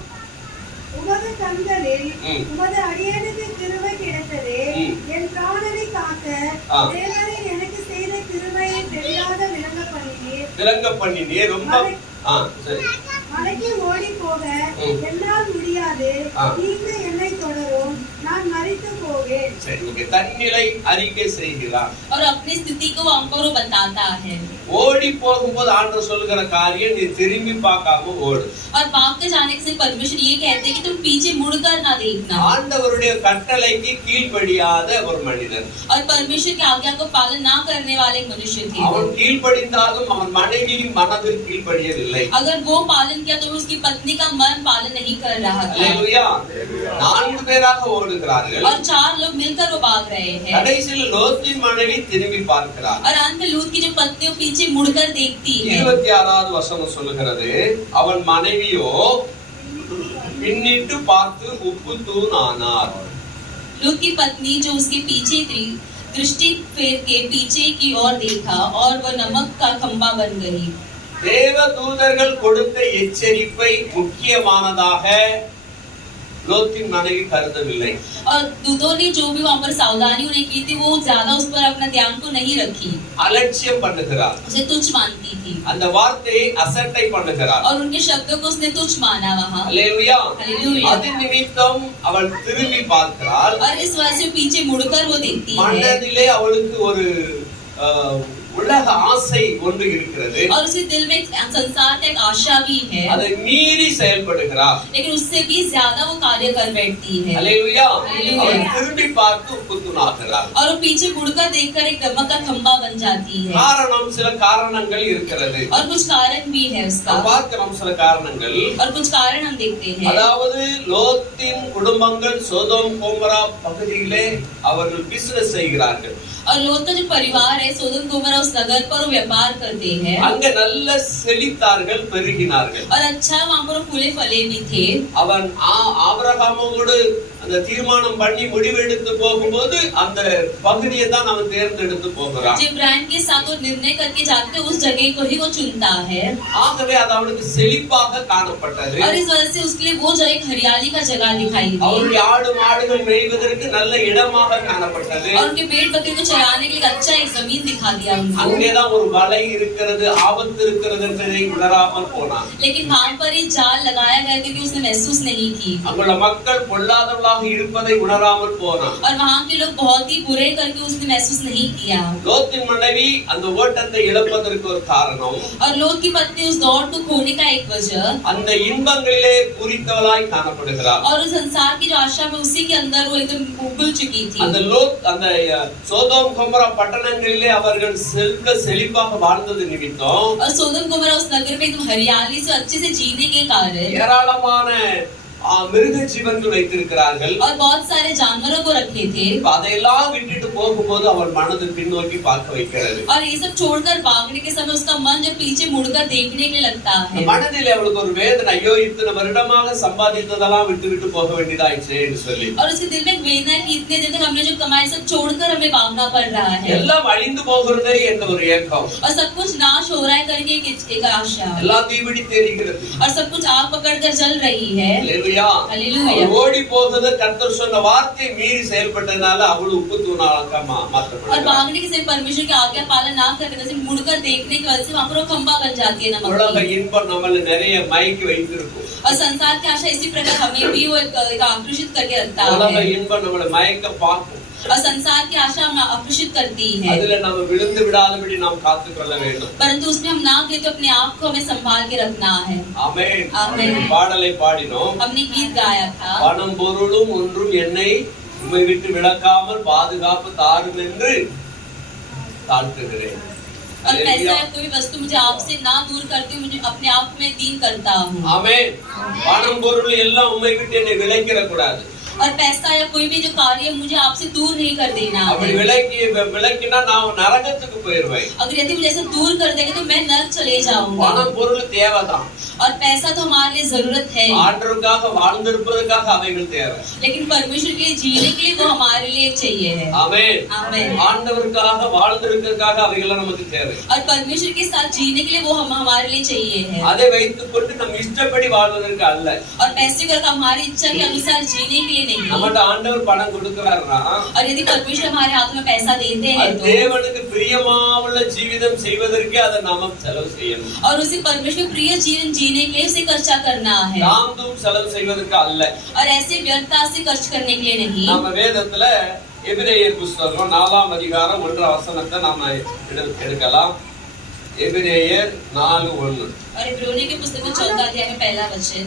உமது கண்களில் உமது அடியேனுக்கு கிருபை கிடைத்ததே. என் பிராணனை காக்க தேவரீர் எனக்கு செய்த கிருபையை பெரிதாக விளங்க பண்ணினீர். ரொம்ப சரி. மலைக்கு ஓடி போக என்னால் முடியாது, தீங்கு என்னை தொடரும், நான் மரித்து போவேன். சரி, ஓகே. தன்னிலை அறிக்கை செய்கிறார். और अपनी स्थिति को हमको बताता है। ஓடி போகும்போது ஆண்டவர் சொல்லுகிற காரியம், நீ திரும்பி பார்க்காம ஓடு. और भाग के जाने से परमेश्वर ये कहते हैं कि तुम पीछे मुड़कर ना देखना। ஆண்டவருடைய கட்டளைக்கு கீழ்ப்படியாத ஒரு மனிதன், और परमेश्वर की आज्ञा को पालन ना करने वाले मनुष्य थे। அவன் கீழ்ப்படிந்தாலும் அவன் மனைவியின் மனதில் கீழ்ப்படியவில்லை. अगर वो पालन किया तो उसकी पत्नी का मन पालन नहीं कर रहा था। அல்லேலூயா. 4 பேராக ஓடுகிறார்கள். और 4 लोग मिलकर वो भाग रहे हैं। கடைசியில் லோத்தின் மனைவி திரும்பி பார்க்கிறார். और अंत में लूत की जो पत्नी वो पीछे मुड़कर देखती है। 26வது वசனம் சொல்லுகிறது, அவன் மனைவியோ பின்னிட்டு பார்த்து உப்பு தூண் ஆனார். लूत की पत्नी जो उसके पीछे थी, दृष्टि फेर के पीछे की ओर देखा और वो नमक का खंबा बन गई। தேவ தூதர்கள் கொடுத்த எச்சரிப்பை முக்கியமானதாக லோத்தின் மனைவி கருதவில்லை. और दूतों ने जो भी वहाँ पर सावधानी उन्हें की थी, वो ज्यादा उस पर अपना ध्यान को नहीं रखी, அலட்சியம் பண்ணுகிறார். उसे तुच्छ मानती थी அந்த வார்த்தையை அசட்டை பண்ணுகிறார். और उनके शब्दों को उसने तुच्छ माना वहाँ। அல்லேலூயா. हालेलुया। அது நிமித்தம் அவள் திரும்பி பார்க்கிறாள். और इस वजह से पीछे मुड़कर वो देखती है। மனதிலே அவளுக்கு ஒரு உலக ஆசை ஒன்று இருக்கிறது. और उसके दिल में एक संसार का एक आशा भी है, அதை மீறி செயல்படுகிறார். लेकिन उससे भी ज्यादा वो कार्य कर बैठती है। அல்லேலூயா. அல்லேலூயா. அவர் திரும்பி பார்த்து புத்துணாகிறார். और वो पीछे मुड़कर देखकर एक दमक का खंबा बन जाती है। காரணம், சில காரணங்கள் இருக்கிறது. और कुछ कारण भी है उसका, நாம் பார்க்கிறோம் சில காரணங்கள். और कुछ कारण हम देखते हैं। அதாவது லோத்தின் குடும்பங்கள் சோதோம் கோமரா பகுதியிலே அவர்கள் பிசினஸ் செய்கிறார்கள். और लोग का जो परिवार है सोदोम गोमोरा उस नगर पर वो व्यापार करते हैं, அங்க நல்ல செழித்தார்கள், பெருகினார்கள். और अच्छा वहाँ पर फूले फले भी थे। அவன் ஆபிரகாமோடு அந்த தீர்மானம் பண்ணி முடிவெடுத்து போகும்போது அந்த பகுதியை தான் அவன் தேர்ந்தெடுத்து போகிறான். जो ब्रांड के साथ वो निर्णय करके जाते उस जगह को ही वो चुनता है, ஆகவே அது அவனுக்கு செழிப்பாக காணப்பட்டது. और इस वजह से उसके लिए वो जो एक हरियाली का जगह दिखाई दी, அவனுடைய ஆடு மாடுகள் மேய்வதற்கு நல்ல இடமாக காணப்பட்டது. और उनके पेट बकरी को चराने के लिए अच्छा एक जमीन दिखा दिया उनको। அங்கேதான் ஒரு வலை இருக்கிறது, ஆபத்து இருக்கிறது என்பதை உணராமல் போனான். लेकिन वहाँ पर ये जाल लगाया गया क्योंकि उसने महसूस नहीं की, அங்குள்ள மக்கள் பொல்லாதவர்களாக இருப்பதை உணராமல் போனான். और वहाँ के लोग बहुत ही बुरे करके उसने महसूस नहीं किया। லோத்தின் மனைவி அந்த ஓட்டத்தை இழப்பதற்கு ஒரு காரணம், और लोग की पत्नी उस दौड़ को खोने का एक वजह, அந்த இன்பங்களிலே குறித்தவளாய் காணப்படுகிறார். और उस संसार की जो आशा में उसी के अंदर वो एकदम उबल चुकी थी। அந்த அந்த சோதோம் கொமோரா பட்டணங்களிலே அவர்கள் செழிப்பாக வாழ்ந்தது நிமித்தம் और सोदम गोमोरा उस नगर में एकदम हरियाली से अच्छे से जीने के कारण ஏராளமான மிருக ஜீவன்கள் வைத்திருக்கிறார்கள். और बहुत सारे जानवरों को रखे थे, அதையெல்லாம் விட்டுட்டு போகும்போது அவள் மனது பின்னோக்கி பார்க்க வைக்கிறது. और ये सब छोड़कर भागने के समय उसका मन जब पीछे मुड़कर देखने के लिए लगता है, மனதில் அவளுக்கு ஒரு வேதனை, ஐயோ இத்தனை வருடமாக சம்பாதித்ததெல்லாம் விட்டு விட்டு போக வேண்டியதாயிடுச்சு என்று சொல்லி. और उसके दिल में एक वेदना है कि इतने दिन तक हमने जो कमाई सब छोड़कर हमें भागना पड़ रहा है, எல்லாம் அழிந்து போகிறதே என்ற ஒரு ஏக்கம், और सब कुछ नाश हो रहा है करके एक आशा, எல்லாம் தீவிடி தெரிகிறது. और सब कुछ आग पकड़कर जल रही है। அல்லேலூயா. அவள் ஓடி போகுது, கர்த்தர் சொன்ன வார்த்தை மீறி செயல்பட்டதனால அவள் உப்பு தூணாக और மாற்றப்படுகிறாள். भागने के समय परमेश्वर की आज्ञा पालन ना करने से मुड़कर देखने की वजह से वहाँ पर वो खंबा बन जाती है नमक உலக की। இன்பம் நம்மள நிறைய மயக்கி வைத்திருக்கும். और संसार की आशा इसी प्रकार हमें भी वो एक आकर्षित करके रखता உலக है, இன்பம் நம்மள மயக்க பார்க்கும். और संसार की आशा हमें आकर्षित करती है, அதுல நம்ம விழுந்து விடாதபடி நாம் காத்துக்கொள்ள வேண்டும். परंतु उसमें हम ना गिरे तो अपने आप को हमें संभाल के रखना है। ஆமென். ஆமென். பாடலை பாடினோம். हमने गीत गाया था, பணம் பொருளும் ஒன்றும் என்னை உம்மை விட்டு விலக்காமல் பாதுகாப்பு தாரும் என்று தாழ்த்துகிறேன். और पैसा या कोई वस्तु मुझे आपसे ना दूर करती, मुझे अपने आप में दीन करता हूँ। ஆமென். பணம் பொருள் எல்லாம் உம்மை விட்டு என்னை விலக்கிற கூடாது. और पैसा या कोई भी जो कार्य है, मुझे आपसे दूर नहीं कर देना அப்படி है। விலக்கினா நான் நரகத்துக்கு போயிருவேன். अगर यदि मुझे ऐसा दूर कर देंगे तो मैं नरक चले जाऊंगा। பணம் பொருள் தேவைதான், और पैसा तो हमारे लिए जरूरत है, ஆண்டவருக்காக வாழ்ந்திருப்பதற்காக அவைகள் தேவை. लेकिन परमेश्वर के लिए जीने के लिए वो हमारे लिए चाहिए है। ஆமென். आमेन। ஆண்டவருக்காக வாழ்ந்திருக்கிறதுக்காக அவைகள் நமக்கு தேவை. और परमेश्वर के साथ जीने के लिए वो हमारे लिए चाहिए है, அதை வைத்துக் கொண்டு நம் இஷ்டப்படி வாழ்வதற்கு அல்ல. और पैसे को हमारी इच्छा के अनुसार जीने के लिए नहीं। நம்மட்ட ஆண்டவர் பணம் கொடுக்கிறாருன்னா और यदि परमेश्वर हमारे हाथ में पैसा देते हैं அது तो தேவனுக்கு பிரியமாவுள்ள ஜீவிதம் செய்வதற்கு அதை நாம செலவு செய்யணும். और उसे परमेश्वर प्रिय जीवन जीने के लिए उसे खर्चा करना है, தாம் செலவு செய்வதற்கு அல்ல. और ऐसे व्यर्थता से खर्च करने के लिए नहीं। நம்ம வேதத்துல எபிரேயர் புஸ்தகம் 4ஆம் அதிகாரம் 1ஆம் வசனத்தை நாம எடுக்கலாம். எபிரேயர் 4:1. और इब्रानी के पुस्तक में 4 अध्याय में पहला वचन,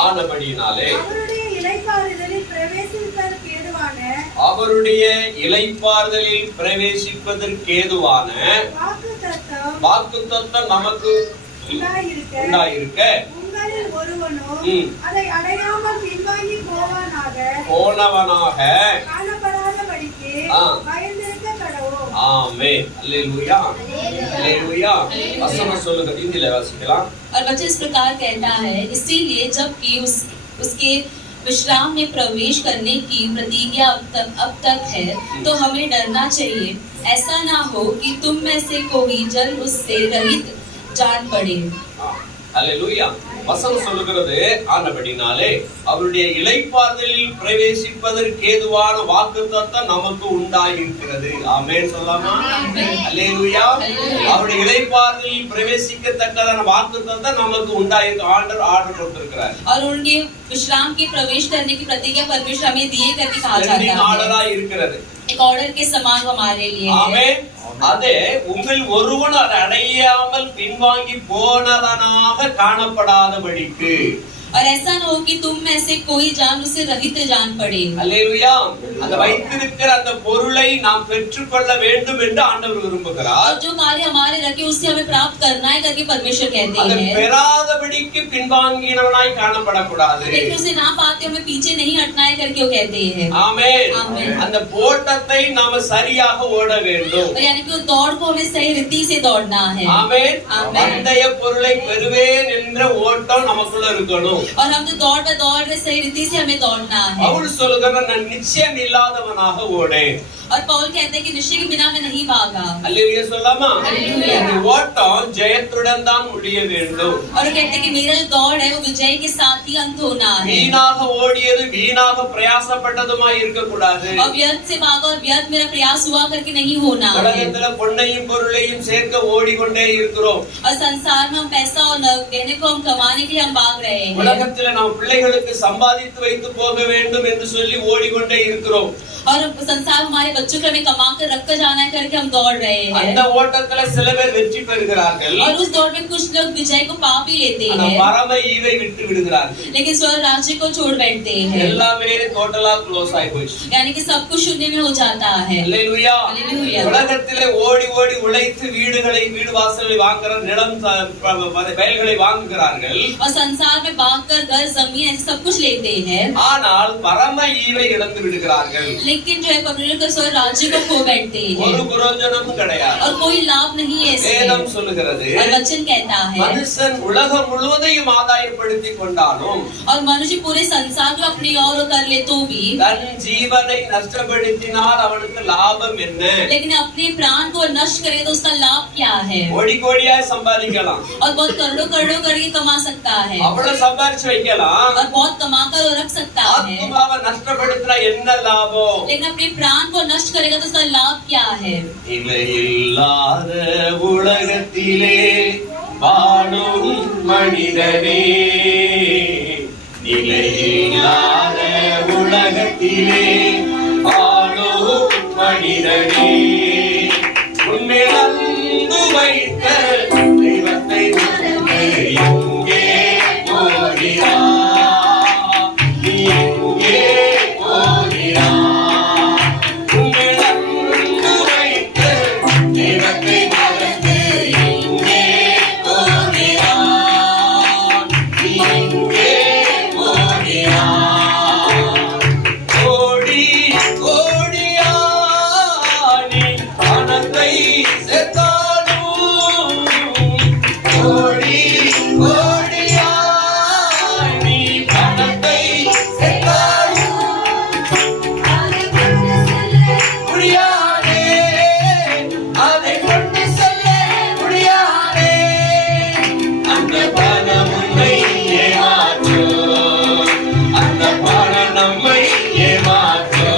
ஆனபடியினாலே அவருடைய இளைப்பாறுதலில் பிரவேசிப்பதற்கு ஏதுவான அவருடைய இளைப்பாறுதலில் பிரவேசிப்பதற்கேதுவான வாக்குத்தத்தம் நமக்கு உண்டாயிருக்க உங்களில் ஒருவனும் ம். அதை அடையாமல் பின்வாங்கி போனவனாக காணப்படாதபடிக்கு ஆ. பயந்திருக்க கடவோம். ஆமென். அல்லேலூயா. அல்லேலூயா. வசனம் சொல்லுங்க, ஹிந்தில வாசிக்கலாம். और वचन इस प्रकार कहता है, इसीलिए जबकि उसके विश्राम में प्रवेश करने की प्रतिज्ञा अब तक है, तो हमें डरना चाहिए, ऐसा ना हो कि तुम में से कोई जन उससे रहित जान पड़े। அல்லேலூயா. வசனம் சொல்லுகிறது, ஆனபடினாலே அவருடைய இளைப்பாறுதலில் பிரவேசிப்பதற்கேதுவான வாக்குத்தத்தம் நமக்கு உண்டாயிருக்கிறது. ஆமென் சொல்லாமா? அல்லேலூயா. அவருடைய இளைப்பாறுதலில் பிரவேசிக்கத்தக்கதான வாக்குத்தத்தம் நமக்கு உண்டாயிருக்கு. ஆர்டர் கொடுத்திருக்கிறார். और उनके विश्राम के प्रवेश करने की प्रतिज्ञा परमेश्वर हमें दिए करके कहा जाता है, ஆர்டரா இருக்கிறது. एक ऑर्डर के समान वो हमारे लिए है। ஆமென். அதே உங்கள் ஒருவன் அதை அடையாமல் பின்வாங்கி போனவனாக காணப்படாதபடிக்கு. और ऐसा न हो कि तुम में से कोई जान उसे रहित जान पड़े. அல்லேலூயா. அந்த வைத்திருக்கிற அந்த பொருளை நாம் பெற்றுக்கொள்ள வேண்டும் என்று ஆண்டவர் விரும்புகிறார். और जो कार्य हमारे रखे उससे हमें प्राप्त करना है करके परमेश्वर कहते அதை हैं. பெறாதபடிக்கு பின்வாங்கினவனாய் காணப்படக்கூடாது. लेकिन उसे ना पाते हमें पीछे नहीं हटना है करके वो कहते हैं. ஆமென். ஆமென். அந்த ஓட்டத்தை நாம சரியாக ஓட வேண்டும். और यानी कि उस दौड़ को हमें सही रीति से दौड़ना है. ஆமென். ஆமென். பந்தய பொருளை பெறுவேன் என்ற ஓட்டம் நமக்குள்ள இருக்கணும். और हम तो दौड़ में सही रीति से हमें दौड़ना है. பவுல் சொல்லுகிறார், நான் நிச்சயம் இல்லாதவனாக ஓடேன். और पौल कहते हैं कि निश्चय के बिना मैं नहीं भागा. அல்லேலூயா சொல்லாமா? அல்லேலூயா. இந்த ஓட்டம் ஜெயத்துடன் தான் முடிய வேண்டும். और वो कहते हैं कि मेरा जो दौड़ है वो विजय के साथ ही अंत होना है. வீணாக ஓடியது வீணாக பிரயாசப்பட்டதுமாய் இருக்க கூடாது. और व्यर्थ से भागा और व्यर्थ मेरा प्रयास हुआ करके नहीं होना है. உலகத்துல பொன்னையும் பொருளையும் சேர்க்க ஓடிக்கொண்டே இருக்கிறோம். और संसार में हम पैसा और गहने को हम कमाने के लिए हम भाग रहे हैं. உலகத்துல நாம் பிள்ளைகளுக்கு சம்பாதித்து வைத்து போக வேண்டும் என்று சொல்லி ஓடிக்கொண்டே இருக்கிறோம். और संसार हमारे बच्चों को हमें कमा कर रख कर जाना है करके हम दौड़ रहे हैं. அந்த ஓட்டத்துல சில பேர் வெற்றி பெறுகிறார்கள். और उस दौड़ में कुछ लोग विजय को पा भी लेते ஆனா हैं, பரம ஈவை விட்டு விடுகிறார்கள். लेकिन स्वर्ग राज्य को छोड़ बैठते हैं. எல்லாமே டோட்டலா க்ளோஸ் ஆகி போச்சு. यानी कि सब कुछ शून्य में हो जाता है. அல்லேலூயா. அல்லேலூயா. உலகத்திலே ஓடி ஓடி உழைத்து வீடு வாசல்களை வாங்குற நிலம் வயல்களை வாங்குகிறார்கள். और संसार में भाग कर घर जमीन ऐसे सब कुछ लेते हैं, ஆனால் பரம ஈவை இழந்து விடுகிறார்கள். लेकिन जो है परमेश्वर के स्वर्ग राज्य को खो बैठते ஒரு हैं பிரயோஜனமும் கிடையாது. और कोई लाभ नहीं है इसमें. வேதம் சொல்லுகிறது, और वचन कहता है மனுஷன் உலகம் முழுவதையும் ஆதாயப்படுத்தி கொண்டாலும் और मनुष्य पूरे संसार को अपनी ओर कर ले तो भी, தன் ஜீவனை நஷ்டப்படுத்தினால் அவனுக்கு லாபம் என்ன? लेकिन अपने प्राण को नष्ट करे तो उसका लाभ क्या है? கோடி கோடியாய் சம்பாதிக்கலாம், और बहुत करोड़ों करोड़ों करके कमा सकता है, அவ்வளவு சம்பாதிச்சு வைக்கலாம். और बहुत कमा कर वो रख सकता है, ஆத்மாவை நஷ்டப்படுத்தினா என்ன லாபம்? लेकिन अपने प्राण को नष्ट करेगा तो उसका लाभ क्या है? இல்லாத உலகத்திலே வாழும் மனிதனே, நிலையில்லாத உலகத்திலே வாழும் மனிதனே, உன்மேல் அன்பு வைத்த தெய்வத்தை மறந்து எங்கே போகிறாய்? நீ எங்கே போகிறாய்? உன்மேல் அன்பு வைத்த தெய்வத்தை மறந்து எங்கே போகிறாய்? நீ எங்கே போகிறாய்? கோடி கோடியாய் நீ பணத்தை சேர்த்தாலும், கோடி கோடியாய் நீ பணத்தை சேர்த்தாலும் முடியாதே, அதை கொண்டு செல்ல முடியாதே. அந்த பணம் உன்னை ஏமாற்றும், அந்த பணம் நம்மை ஏமாற்றும்.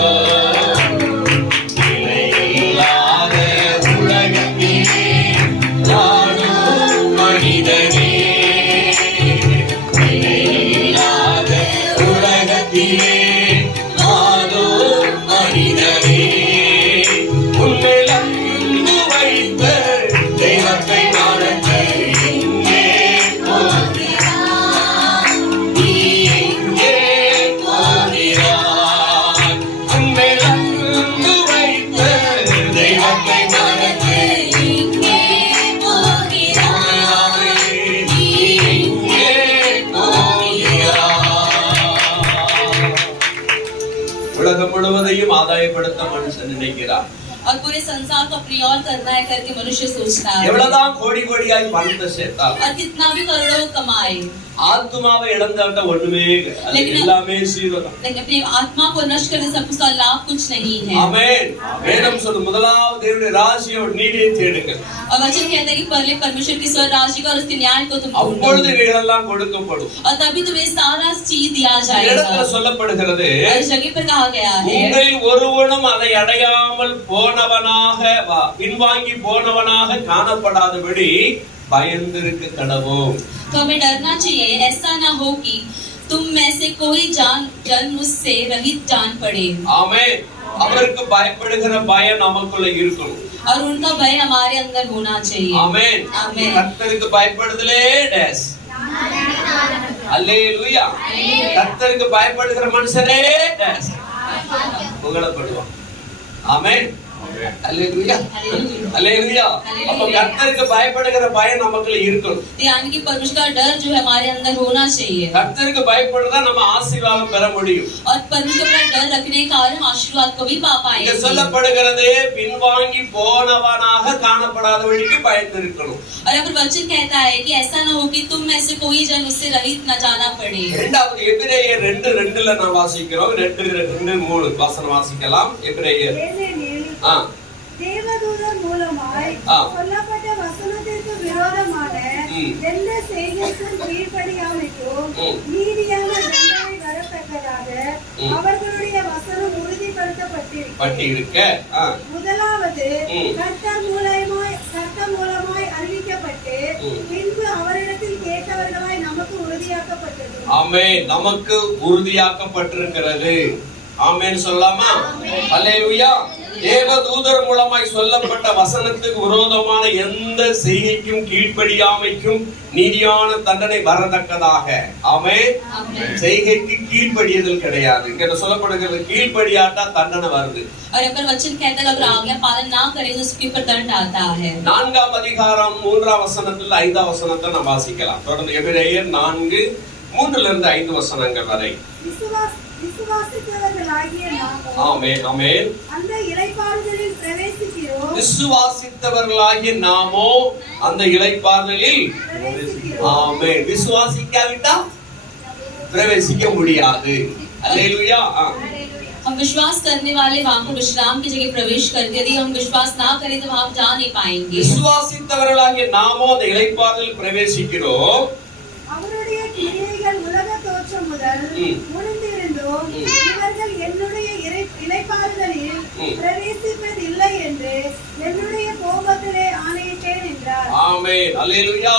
நிலையில்லாத உலகத்திலே வாழும் மனிதனே, நிலையில்லாத உலகத்திலே வாழும் மனிதனே, உன்மேல் அன்பு வைத்த தெய்வத்தை மறந்து எங்கே போகிறாய்? நீ எங்கே போகிறாய்? உன்மேல் அன்பு வைத்த தெய்வத்தை மறந்து எங்கே போகிறாய்? நீ எங்கே போகிறாய்? உலகம் முழுவதையும் ஆதாயப்படுத்த மனுஷன் நினைக்கிறார். और पूरे संसार को अपनी ओर करना है करके मनुष्य सोचता है, எவ்வளவுதான் கோடி கோடியாய் பணத்தை சேர்த்தால் और कितना भी करोड़ों कमाए, ஆத்மாவை இழந்தாட்ட ஒண்ணுமே அது எல்லாமே சீரகம். लेकिन अपनी आत्मा को नष्ट करने से उसका लाभ कुछ नहीं है. ஆமென். வேதம் சொல்லும் முதலாவது தேவனுடைய ராஜ்யம் நீதியை தேடுங்கள், और वचन कहता है कि पहले परमेश्वर की स्वर्ग राज्य को और उसके न्याय को तुम அப்பொழுது ढूंढो, இவைகளெல்லாம் கொடுக்கப்படும். और तभी तुम्हें सारा चीज दिया இந்த जाएगा. இடத்துல சொல்லப்படுகிறது, और इस जगह पर कहा गया है உங்களில் ஒருவனும் அதை அடையாமல் போனவனாக பின்வாங்கி போனவனாக காணப்படாதபடி பயந்திருக்க கடவோம். तो हमें डरना चाहिए, ऐसा ना हो कि तुम में से कोई जन उससे रहित जान पड़े. ஆமென். அவருக்கு பயப்படுகிற பயம் நமக்குள்ள இருக்கணும். और उनका भय हमारे अंदर होना चाहिए। ஆமென். ஆமென். கர்த்தருக்கு பயப்படுதலே டேஸ். அல்லேலூயா. கர்த்தருக்கு பயப்படுகிற மனுஷனே டேஸ். புகழப்படுவான். ஆமென். அல்லேலூயா. அல்லேலூயா. அப்ப கர்த்தருக்கு பயப்படுகிற பயம் நமக்குள்ள இருக்கணும். यानी कि परमेश्वर का डर जो है हमारे अंदर होना चाहिए। கர்த்தருக்கு பயப்படுறதா நம்ம ஆசீர்வாதம் பெற முடியும். और परमेश्वर का डर रखने के कारण आशीर्वाद को भी पा இங்க पाएंगे। சொல்லப்படுகிறது பின்வாங்கி போனவனாக காணப்படாதபடிக்கு பயந்து இருக்கணும். और यहाँ पर वचन कहता है कि ऐसा ना हो कि तुम में से कोई जन उससे रहित न जाना पड़े। இரண்டாவது எபிரேயர் 2:2ல நான் வாசிக்கிறோம். 2:3 வசனம் வாசிக்கலாம். எபிரேயர் ஏனெனில் தேவதூதர் மூலமாய் சொல்லப்பட்ட வசனத்திற்கு விரோதமான எந்த செய்கைக்கும் கீழ்ப்படியாமைக்கும் நீதியான தண்டனை வரத்தக்கதாக அவர்களுடைய வசனம் உறுதிப்படுத்தப்பட்டிருக்க முதலாவது கர்த்தர் மூலமாய் அறிவிக்கப்பட்டு பின்பு அவரிடத்தில் கேட்டவர்களாய் நமக்கு உறுதியாக்கப்பட்டது. ஆமென். நமக்கு உறுதியாக்கப்பட்டிருக்கிறது. ஆமென் சொல்லலாமா? அல்லேலூயா. தேவதூதர் மூலமாய் சொல்லப்பட்ட வசனத்துக்கு விரோதமான எந்த செய்கைக்கும் கீழ்ப்படியாமைக்கும் நீதியான தண்டனை வரத்தக்கதாக. ஆமென். செய்கைக்கு கீழ்ப்படியதல் கிடையாது. இங்க சொல்லப்படுகிறது கீழ்ப்படியாட்டா தண்டனை வருது. और यहाँ पर वचन कहता है अगर आज्ञा पालन ना करें तो उसके ऊपर दंड आता है। 4ஆம் அதிகாரம் 3ஆம் வசனத்துல 5ஆம் வசனத்தை நாம் வாசிக்கலாம். தொடர்ந்து எபிரேயர் 4:3-5 வசனங்கள் வரை. விசுவாசித்தவர்களாகிய நாமோ ஆமென். ஆமென். அந்த இளைப்பாறுதலில் பிரவேசிக்கிறோம். விசுவாசித்தவர்களாகிய நாமோ அந்த இளைப்பாறுதலில் ஆமென். விசுவாசிக்காவிட்டா பிரவேசிக்க முடியாது. அல்லேலூயா. हम विश्वास करने वाले वहाँ पर विश्राम की जगह प्रवेश करते, यदि हम विश्वास ना करें तो वहाँ जा नहीं पाएंगे। விசுவாசித்தவர்களாகிய நாமோ அந்த இளைப்பாறுதலில் பிரவேசிக்கிறோம். அவருடைய கிரியைகள் உலக தோற்றம் முதல் முடிந்திருந்தோம். இவர்கள் என்னுடைய இளைப்பாறுதலில் பிரவேசிப்பதில்லை என்று என்னுடைய கோபத்திலே ஆணையிட்டேன் என்றார். ஆமென். அல்லேலூயா.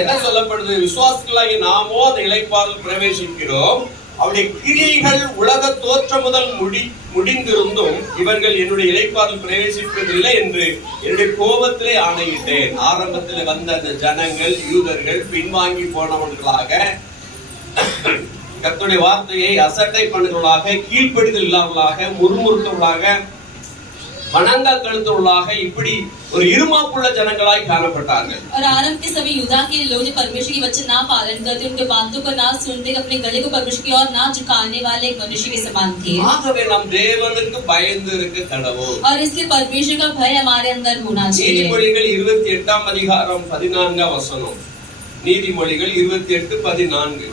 என்ன சொல்லப்படுது? விசுவாசிகளாகிய நாமோ அந்த இளைப்பாறுதலில் பிரவேசிக்கிறோம். அவருடைய கிரியைகள் உலக தோற்றம் முதல் முடிந்திருந்தும் இவர்கள் என்னுடைய இளைப்பாறுதலில் பிரவேசிப்பதில்லை என்று என்னுடைய கோபத்திலே ஆணையிட்டேன். ஆரம்பத்தில் வந்த அந்த ஜனங்கள் யூதர்கள் பின்வாங்கி போனவர்களாக, கர்த்தருடைய வார்த்தையை அசட்டை பண்ணுகிறவர்களாக, கீழ்ப்படிதல் இல்லாதவர்களாக, முறுமுறுத்தவர்களாக, வணங்கல் கழுத்தவர்களாக, இப்படி ஒரு இருமாப்புள்ள ஜனங்களாய் காணப்பட்டார்கள். और आरंभ के सभी यूदा के लोग जो परमेश्वर की वचन ना पालन करते, उनके बातों को ना सुनते, अपने गले को परमेश्वर की ओर ना झुकाने वाले एक मनुष्य के समान थे। ஆகவே நாம் தேவனுக்கு பயந்து இருக்க கடவுள். और इसलिए परमेश्वर का भय हमारे अंदर होना चाहिए। நீதிமொழிகள் 28ஆம் அதிகாரம் 14ஆம் வசனம். நீதிமொழிகள் 28:14.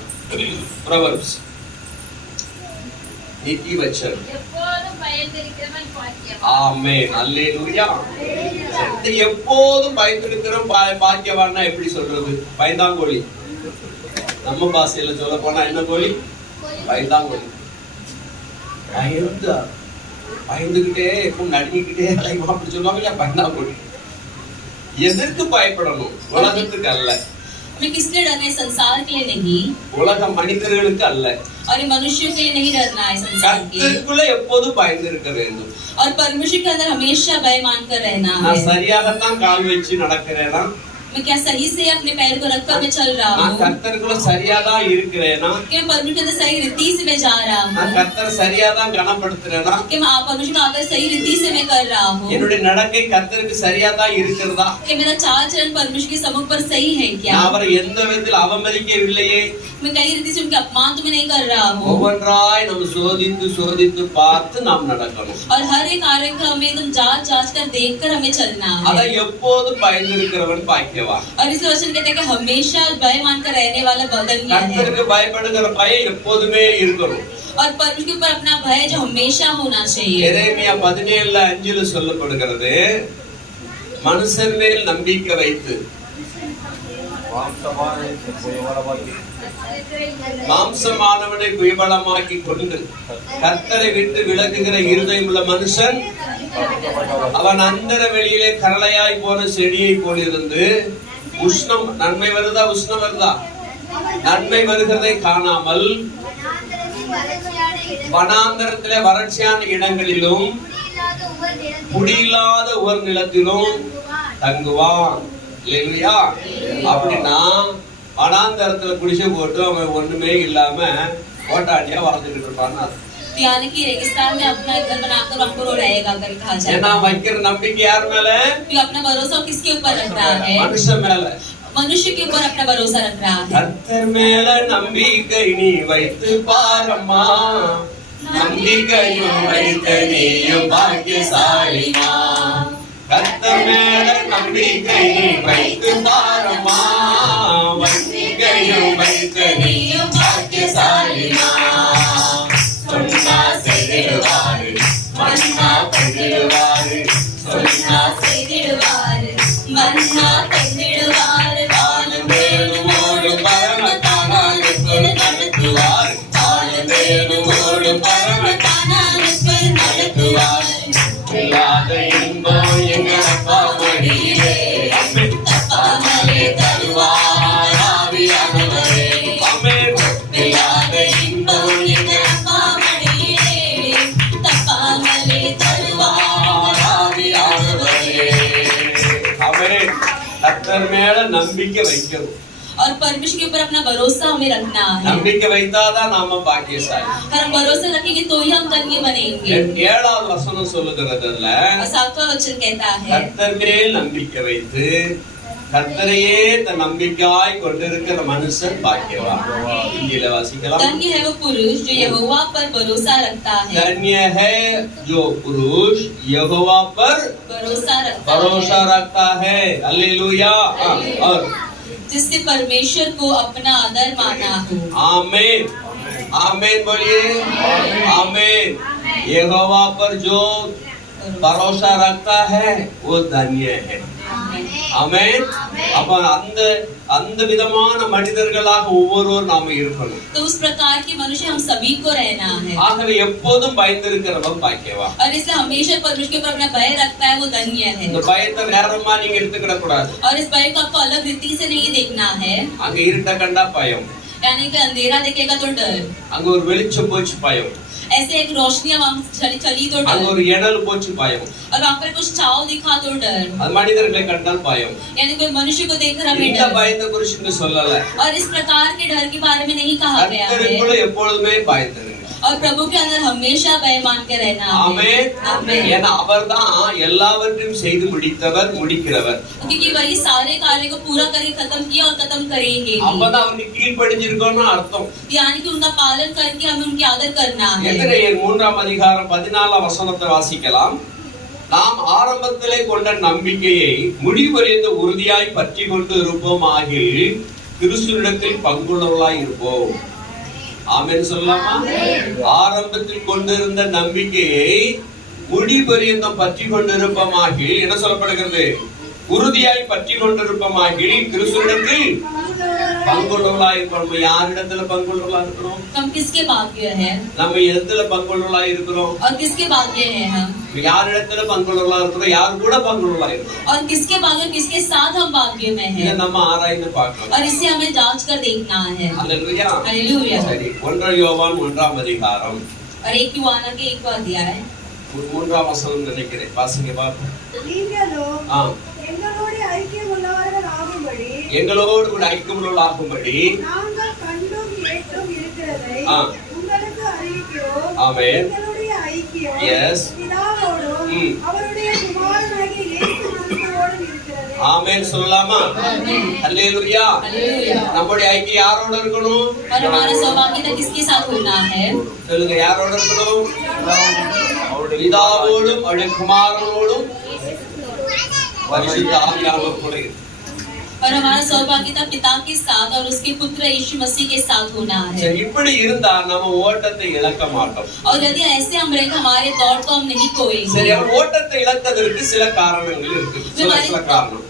Proverbs. நீதிவச்சனம். ஆமென். அல்லேலூயா. எப்போதும் பயந்திருக்கிறோம். பாக்கியவான்னா எப்படி சொல்றது? பயந்தாங்கோலி. நம்ம பாஷையில சொல்ல போனா என்ன கோலி? பயந்தாங்கோலி. பயந்துகிட்டே எப்பவும் நடுங்கிக்கிட்டே அலைவா அப்படி சொல்லுவாங்க. பயந்தாங்கோலி. எதற்கு பயப்படணும்? உலகத்துக்கு அல்ல. हमें किसलिए डरना है? संसार के लिए नहीं, உலக மனிதர்களுக்கு அல்ல, और ये मनुष्यों के लिए नहीं डरना है संसार के। கர்த்தருக்குள்ள எப்போதும் பயந்து இருக்க வேண்டும். और परमेश्वर के अंदर हमेशा भय मानकर रहना है। நான் சரியாகத்தான் கால் வச்சு நடக்கிறேனா? मैं क्या सही से अपने पैर को रखकर मैं चल रहा நான் हूँ? கர்த்தருக்குள்ள சரியாதான் இருக்கிறேனா? क्या मैं परमेश्वर के अंदर सही रीति से मैं जा रहा நான் हूँ? கர்த்தர் சரியாதான் கனப்படுத்துறேனா? क्या मैं परमेश्वर का आदर सही रीति से मैं कर रहा हूँ? என்னுடைய நடக்கை கர்த்தருக்கு சரியாதான் இருக்கிறதா? क्या मेरा चाल चलन परमेश्वर के सम्मुख पर सही है क्या? நான் அவரை எந்த விதத்தில் அவமதிக்கவில்லையே. मैं कई रीति से उनके अपमान तो मैं नहीं कर रहा हूँ। ஒவ்வொன்றாய் நம்ம சோதித்து பார்த்து நாம் நடக்கணும். और हर एक कार्य को हमें एकदम जांच कर देखकर हमें चलना அத है। எப்போதும் பயந்து இருக்கிறவன் பாக்கியவான். और इस वचन कहते हैं कि हमेशा भय मानकर रहने वाला बदलनीय है। கர்த்தருக்கு பயப்படுகிற பயம் எப்போதுமே இருக்கணும். और परमेश्वर के ऊपर अपना भय जो हमेशा होना चाहिए। எரேமியா 17:5 சொல்லப்படுகிறது, மனுஷன் மேல் நம்பிக்கை வைத்து மாம்சமானவனை குயபலமாக்கி கொண்டு கர்த்தரை விட்டு விலகுகிற இருதயம் உள்ள மனுஷன் அவன் அந்தர வெளியிலே கரளையாய் போன செடியை போலிருந்து உஷ்ணம் நன்மை வருதா உஷ்ணம் வருதா நன்மை வருகிறதை காணாமல் வனாந்தரத்திலே வறட்சியான இடங்களிலும் குடியில்லாத ஒரு நிலத்திலும் தங்குவான். இல்லையா? அப்படின்னா வனாந்தரத்துல குடிசை போட்டு அவன் ஒண்ணுமே இல்லாம ஓட்டாண்டியா வாழ்ந்துகிட்டு இருப்பான்னு அர்த்தம். यानी कि रेगिस्तान में अपना घर बनाकर वहाँ पर वो रहेगा कर कहा जाता ஏன்னா है। வைக்கிற நம்பிக்கை யார் மேல? क्यों अपना भरोसा किसके ऊपर रख रहा है? மனுஷன் மேல, मनुष्य के ऊपर अपना भरोसा रख रहा है। கர்த்தர் மேல நம்பிக்கை நீ வைத்து பாரம்மா, நம்பிக்கையும் வைத்த நீயும் பாக்கியசாலிமா. கர்த்தர் மேல நம்பிக்கை நீ வைத்து பாரம்மா, நம்பிக்கையும் வைத்த நீயும் பாக்கியசாலிமா. சொன்னா செய்திடுவாரு, மன்னா தந்திடுவாரு, சொன்னா செய்திடுவாரு, மன்னா தந்திடுவாரு, ஆளும் வேணும் ஓடும் பரமத்தானாக நடத்துவார், ஆளும் வேணும் ஓடும் பரமத்தானாக நடத்துவார். இல்லாத இன்பம் எங்கள் அப்பா மடியிலே தப்பாமலே தருவார் ஆவியானவரே. இல்லாத இன்பம் எங்கள் அப்பா மடியிலே தப்பாமலே தருவார் ஆவியானவரே. ஆமென். கர்த்தர் மேல நம்பிக்கை வைக்கணும். और परमेश्वर के ऊपर अपना भरोसा हमें रखना है। நம்பிக்கை வைத்தாதான் நாம பாக்கியசாலி. अगर हम भरोसा रखेंगे तो ही हम धन्य बनेंगे। 7வது வசனம் சொல்லுகிறதுல और 7वां वचन कहता है, கர்த்தர் மேல் நம்பிக்கை வைத்து கர்த்தரையே தன் நம்பிக்கையாய் கொண்டிருக்கிற மனுஷன் பாக்கியவான். இங்கில வாசிக்கலாம். धन्य है वो पुरुष जो यहोवा पर भरोसा रखता है। धन्य है जो पुरुष यहोवा पर भरोसा रखता है। हालेलुया। और जिसने परमेश्वर को अपना आदर माना हो। आमीन, आमीन बोलिए, आमीन। यहोवा पर जो भरोसा रखता है वो धन्य है। ஆமென். அப்ப அந்த விதமான மனிதர்களாக ஒவ்வொருவரும் நாம இருக்கணும். तो उस प्रकार के मनुष्य हम सभी को रहना है। ஆகவே எப்போதும் பயந்திருக்கிறவன் பாக்கியவான். और इसलिए हमेशा परमेश्वर के ऊपर अपना भय रखता है वो धन्य है। இந்த பயத்தை நேரமா நீங்க எடுத்துக்கிட கூடாது. और इस भय को आपको अलग रीति से नहीं देखना है। அங்க இருட்ட கண்டா பயம், यानी कि अंधेरा देखेगा तो डर, அங்க ஒரு வெளிச்சம் போச்சு பயம், ऐसे एक रोशनी वहाँ चली तो அங்க डर, ஒரு எனல் போச்சு பயம். और वहाँ पर कुछ छाव दिखा तो डर। அது மனிதர்களை கண்டால் பயம். यानी कोई मनुष्य को देख कर हमें இந்த डर। பயத்தை குறித்து சொல்லல. और इस प्रकार के डर के बारे में नहीं कहा गया है। கர்த்தருக்குள்ள எப்பொழுதுமே பயந்திருங்க. और प्रभु के अंदर हमेशा भय मान के रहना है। ஆமென். आमीन। ஏன்னா அவர்தான் எல்லாவற்றையும் செய்து முடித்தவர், முடிக்கிறவர். क्योंकि वही सारे कार्य को पूरा करके खत्म किया और खत्म करेंगे। அப்பதான் அவனுக்கு கீழ்ப்படிஞ்சிருக்கோம்னு அர்த்தம். यानी कि उनका पालन करके हमें उनकी आदर करना है। எபிரேயர் 3ஆம் அதிகாரம் 14ஆம் வசனத்தை வாசிக்கலாம். நாம் ஆரம்பத்திலே கொண்ட நம்பிக்கையை முடிவறிந்த உறுதியாய் பற்றி கொண்டு இருப்போமாகில் கிறிஸ்துவிடத்தில் பங்குள்ளவர்களாய் இருப்போம். ஆமென் சொல்லலாமா? ஆரம்பத்தில் கொண்டிருந்த நம்பிக்கையை முடிவறிந்த பற்றி கொண்டிருப்போமாகில் என்ன சொல்லப்படுகிறது? உறுதியாய் பற்றி கொண்டிருப்போமாகில் கிறிஸ்துவிடத்தில் பங்குள்ளவர்களாய் இருப்போம். யாரிடத்துல பங்குள்ளவர்களா இருக்கிறோம்? हम किसके भाग्य हैं நம்ம எதுல பங்குள்ளவர்களா இருக்கிறோம்? और किसके भाग्य हैं हम? யாரிடத்துல பங்குள்ளவர்களா இருக்கிறோம்? யாரு கூட பங்குள்ளவர்களா இருக்கிறோம்? और किसके भाग्य किसके साथ हम भाग्य में இதை हैं? நம்ம ஆராய்ந்து பார்க்கணும். और इसे हमें जांच कर देखना है। அல்லேலூயா. हालेलुया। சரி, 1 யோவான் 1ஆம் அதிகாரம் और 1 यूहन्ना के 1वां अध्याय 3ஆம் வசனம் நினைக்கிறேன். வாசிங்க பாப்போம். நீங்களோ ஆ, எங்களோடு ஐக்கியம் உள்ளவர்கள் ஆகும்படி எங்களோடு கூட ஐக்கியமுள்ளவர்களாகும்படி நாங்கள் கண்டும் கேட்டும் இருக்கிறதை ஆ. உங்களுக்கு அறிவிக்கிறோம். ஆமென். எங்களுடைய ஐக்கியம் Yes. பிதாவோடும் ம். அவருடைய குமாரனாகிய இயேசு கிறிஸ்துவோடும் இருக்கிறது. ஆமென் சொல்லலாமா? அல்லேலூயா. हालेलुया। நம்முடைய ஐக்கியம் யாரோட இருக்கணும்? और हमारा सौभाग्यता किसके साथ होना है? சொல்லுங்க, யாரோட இருக்கணும்? பிதாவோடும் அவருடைய குமாரனோடும் பரிசுத்த ஆவியானவர் கூட இருக்கணும். और हमारा सौभाग्यता पिता के साथ और उसके पुत्र यीशु मसीह के साथ होना है। சரி, இப்படி இருந்தா நம்ம ஓட்டத்தை இழக்க மாட்டோம். और यदि ऐसे हम रहेंगे हमारे दौड़ को हम नहीं खोएंगे। சரி, அவர் ஓட்டத்தை இழந்ததற்கு சில காரணங்கள் இருக்கு. சில காரணம்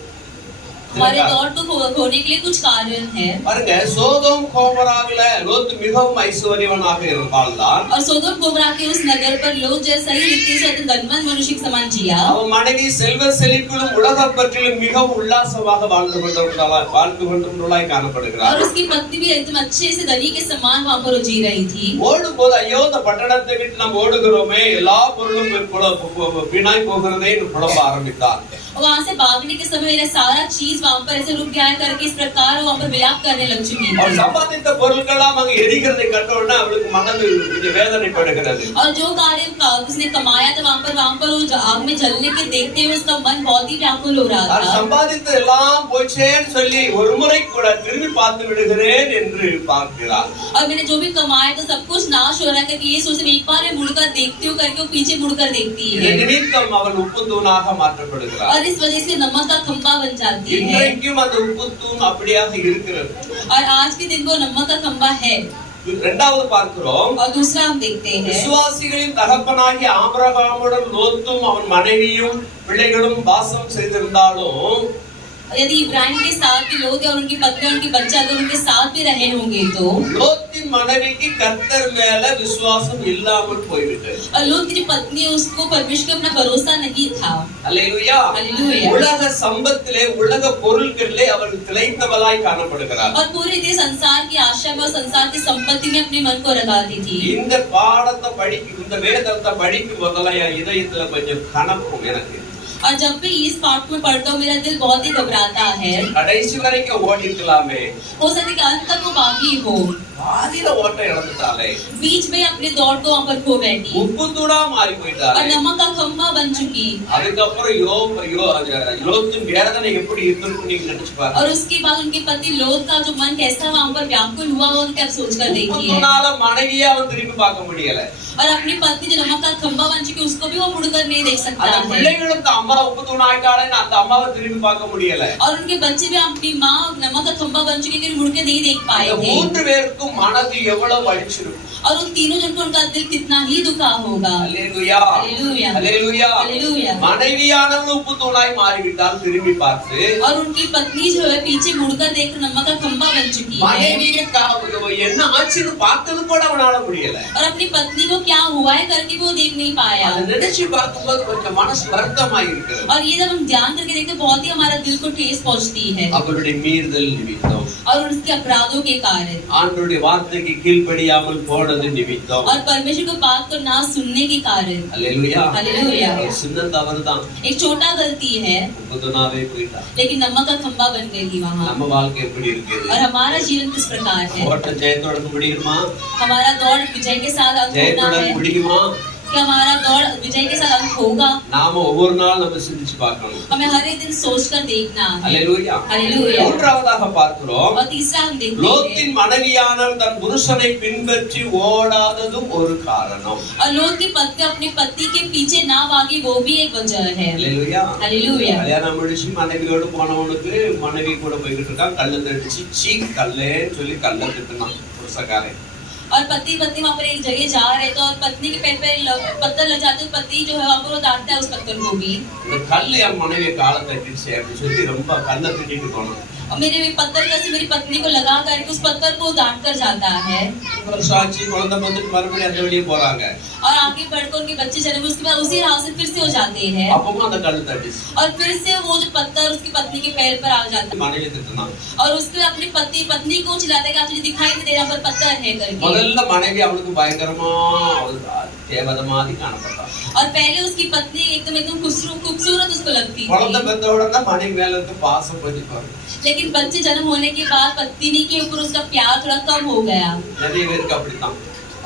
हमारे दौड़ को खोने के लिए कुछ कारण है। பாருங்க, சோதோம் கோமோராவில லோத் மிகவும் ஐஸ்வர்யவனாக இருந்தால்தான் और सोदोम गोमोरा के उस नगर पर लोग जो सही रीति से धनवान मनुष्य के समान जिया। அவன் மனைவி செல்வ செழிப்பிலும் உலகப் பற்றிலும் மிகவும் உல்லாசமாக வாழ்ந்து கொண்டவர்களாய் காணப்படுகிறார். और उसकी पत्नी भी एकदम अच्छे से धनी के समान वहाँ पर जी रही थी। ஓடும் போது ஐயோ இந்த பட்டணத்தை விட்டு நாம் ஓடுகிறோமே, எல்லா பொருளும் வீணாய் போகிறதே என்று புலம்ப ஆரம்பித்தார். और वहाँ से भागने के समय मेरा सारा चीज वहाँ पर ऐसे रुक गया करके इस प्रकार वहाँ पर विलाप करने लग चुकी और थी। சம்பாதித்த பொருட்களெல்லாம் அங்கே எரிகிறதை கண்ட உடனே அவளுக்கு மனது வேதனைப்படுகிறது. और जो कार्य उसने कमाया था वहाँ पर वो आग में जलने के देखते हुए उसका मन बहुत ही व्याकुल हो रहा அவர் था। சம்பாதித்த எல்லாம் போச்சேன்னு சொல்லி ஒரு முறை கூட திரும்பி பார்த்து விடுகிறேன் என்று பார்க்கிறார். और मैंने जो भी कमाया था सब कुछ नाश हो रहा है करके ये सोच एक बार मुड़कर देखती हूँ करके वो पीछे मुड़कर देखती है। நிமித்தம் அவள் உப்பு தூணாக மாற்றப்படுகிறார். और इस वजह से नमक का खंबा बन जाती है। இன்றைக்கும் அந்த உப்பு தூண் அப்படியாக இருக்கிறது. और आज के दिन वो नमक का खंबा है। இரண்டாவது பார்க்கிறோம், और दूसरा हम देखते हैं விசுவாசிகளின் தகப்பனாகிய ஆபிரகாமுடன் லோத்தும் அவன் மனைவியும் பிள்ளைகளும் வாசம் செய்திருந்தாலும் यदि इब्राहिम के साथ भी लोग और उनकी पत्नी उनके बच्चे अगर उनके साथ भी रहे होंगे तो லோத்தின் மனைவிக்கு கர்த்தர் மேல விசுவாசம் இல்லாமல் போய்விட்டது. और लोग की पत्नी उसको परमेश्वर अपना भरोसा नहीं था। அல்லேலூயா. हालेलुया। உலக சம்பத்திலே உலக பொருள்களிலே அவள் திளைத்தவளாய் காணப்படுகிறார். और पूरे देश संसार की आशा में और संसार की संपत्ति में अपने मन को लगाती थी। இந்த பாடத்தை படிக்கும், இந்த வேதத்தை படிக்கும் போதெல்லாம் என் இதயத்துல கொஞ்சம் கனப்பும் எனக்கு. और जब भी इस पाठ में पढ़ता हूँ मेरा दिल बहुत ही घबराता है। கடைசி வரைக்கும் ஓடிக்கலாமே, हो सकता है कि अंत तक वो बाकी हो, பாதியில ஓட்ட இழந்துட்டாலே, बीच में अपने दौड़ को वहाँ पर खो बैठी உப்பு தூணா மாறி और போயிட்டாலே. नमक का खंबा बन चुकी। அதுக்கப்புறம் யோத்தின் வேதனை எப்படி இருந்திருக்கும் நீங்க நினைச்சு பாருங்க. और उसके बाद उनके पति लोत का जो मन कैसा वहाँ पर व्याकुल हुआ वो उनके अब सोच कर உப்பு देखी है। தூணால மனைவியே அவன் திரும்பி பார்க்க முடியல. और अपनी पत्नी जो नमक का खंबा बन चुकी उसको भी वो मुड़कर नहीं देख सकता அந்த है। பிள்ளைகளுக்கு அம்மா உப்பு தூணாயிட்டாலேன்னு அந்த அம்மாவை திரும்பி பார்க்க முடியல. और उनके बच्चे भी अपनी माँ नमक का खंबा बन चुके कि मुड़ के नहीं देख पाए இந்த थे। மூன்று பேருக்கும் மனது எவ்வளவு வலிச்சிருக்கும். और उन तीनों जन को उनका दिल कितना ही दुखा होगा। அல்லேலூயா. हालेलुया। அல்லேலூயா. हालेलुया। மனைவியானவள் உப்பு தூணாய் மாறிவிட்டால் திரும்பி பார்த்து और उनकी पत्नी जो है पीछे मुड़कर देख नमक का खंबा बन चुकी है। மனைவியை என்ன ஆச்சுன்னு பார்த்தது கூட அவனால முடியல. और अपनी पत्नी को क्या हुआ है करके वो देख नहीं पाया। அதை நினைச்சு பார்க்கும்போது கொஞ்சம் மனசு வருத்தமாய் இருக்கிறது. और ये जब हम ध्यान करके देखते हैं बहुत ही हमारा दिल को ठेस पहुंचती है। அவருடைய மீறுதல் நிமித்தம், और उसके अपराधों के कारण ஆண்டவருடைய வார்த்தைக்கு கீழ்ப்படியாமல் போனது நிமித்தம். और परमेश्वर को बात को ना सुनने के कारण। அல்லேலூயா. हालेलुया। ஒரு சின்ன தவறுதான், एक छोटा गलती है உப்பு தூணாவே போயிட்டா. लेकिन नमक का खंबा बन गई वहाँ। நம்ம வாழ்க்கை எப்படி இருக்குது? और हमारा जीवन किस प्रकार है? ஓட்ட ஜெயத்தோட முடியுமா? हमारा दौड़ विजय के साथ अंत होना ஜெயத்தோட है முடியுமா? कि हमारा दौड़ विजय के साथ अंत होगा? நாம ஒவ்வொரு நாள் நம்ம சிந்திச்சு பார்க்கணும். हमें हर एक दिन सोच कर देखना है। அல்லேலூயா. हालेलुया। மூன்றாவதாக பார்க்கிறோம், और तीसरा हम देखते हैं லோத்தின் மனைவியானவள் தன் புருஷனை பின்பற்றி ஓடாததும் ஒரு காரணம். और लोग की पत्नी अपने पति के पीछे ना भागी वो भी एक वजह है। அல்லேலூயா. हालेलुया। கல்யாணம் முடிச்சு மனைவியோடு போனவனுக்கு மனைவி கூட போய்கிட்டு இருக்கான், கல்ல தடிச்சு சீ கல்லேன்னு சொல்லி கல்ல திட்டுனான் புருஷக்காரன். और पति पत्नी वहाँ पर एक जगह जा रहे तो और पत्नी के पैर पे पत्थर लग जाते तो पति जो है वहाँ पर वो डांटता है उस पत्थर को भी। இந்த கல் என் மனைவியை காலை தட்டிடுச்சு அப்படின்னு சொல்லி ரொம்ப கல்ல திட்டிட்டு போனோம். और मेरे पत्थर कैसे मेरी पत्नी को लगा करके उस पत्थर को डांट कर जाता है। சாட்சி குழந்தை வந்துட்டு மறுபடியும் அந்த வழியே போறாங்க. और आगे बढ़कर उनके बच्चे जन्म उसके बाद उसी राह से फिर से हो जाते हैं அப்பவும் அந்த கல் தட்டிச்சு. और फिर से वो जो पत्थर उसकी पत्नी के पैर पर आ जाता है மனைவி திட்டுனான். और उसके अपने पत्नी को चिल्लाता है कि आप तुझे दिखाई नहीं दे रहा पर पत्थर है करके। முதல்ல மனைவி அவனுக்கு பயங்கரமா தேவதை மாதிரி காணப்பட்டான். और पहले उसकी पत्नी एकदम खूबसूरत उसको लगती குழந்தை थी। பெத்த உடனே மனைவி மேல இருந்து பாசம் கொஞ்சம் குறையும். लेकिन बच्चे जन्म होने के बाद पत्नी के ऊपर उसका प्यार थोड़ा कम हो गया। நிறைய பேருக்கு அப்படித்தான்.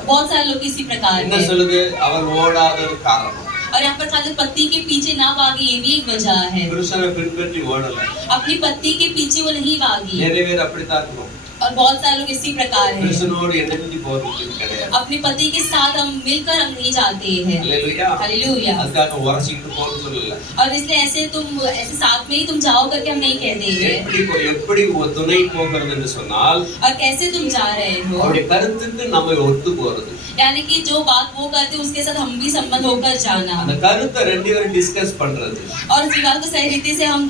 बहुत सारे लोग इसी प्रकार என்ன है। சொல்லுது? அவர் ஓடாதது காரணம். और यहाँ पर खाली पति के पीछे ना भागी ये भी एक वजह है। புருஷனை பின்பற்றி ஓடல. अपनी पति के पीछे वो नहीं भागी। நிறைய பேர் அப்படித்தான் இருக்கணும். और बहुत सारे लोग इसी प्रकार है। புருஷனோடு இணைஞ்சு போறது கிடையாது. अपने पति के साथ हम मिलकर हम नहीं जाते हैं। அல்லேலூயா. हालेलुया। அதுக்காக உரசிக்கிட்டு போறது சொல்லல. और इसलिए ऐसे साथ में ही तुम जाओ करके हम नहीं कहते हैं। எப்படி துணை போகிறது என்று சொன்னால் और कैसे तुम जा रहे हो அவருடைய கருத்துக்கு நம்ம ஒத்து போறது. यानी कि जो बात वो करते उसके साथ हम भी सम्मत होकर जाना। அந்த கருத்தை ரெண்டு பேரும் டிஸ்கஸ் பண்றது. और इस विवाह को सही रीति से हम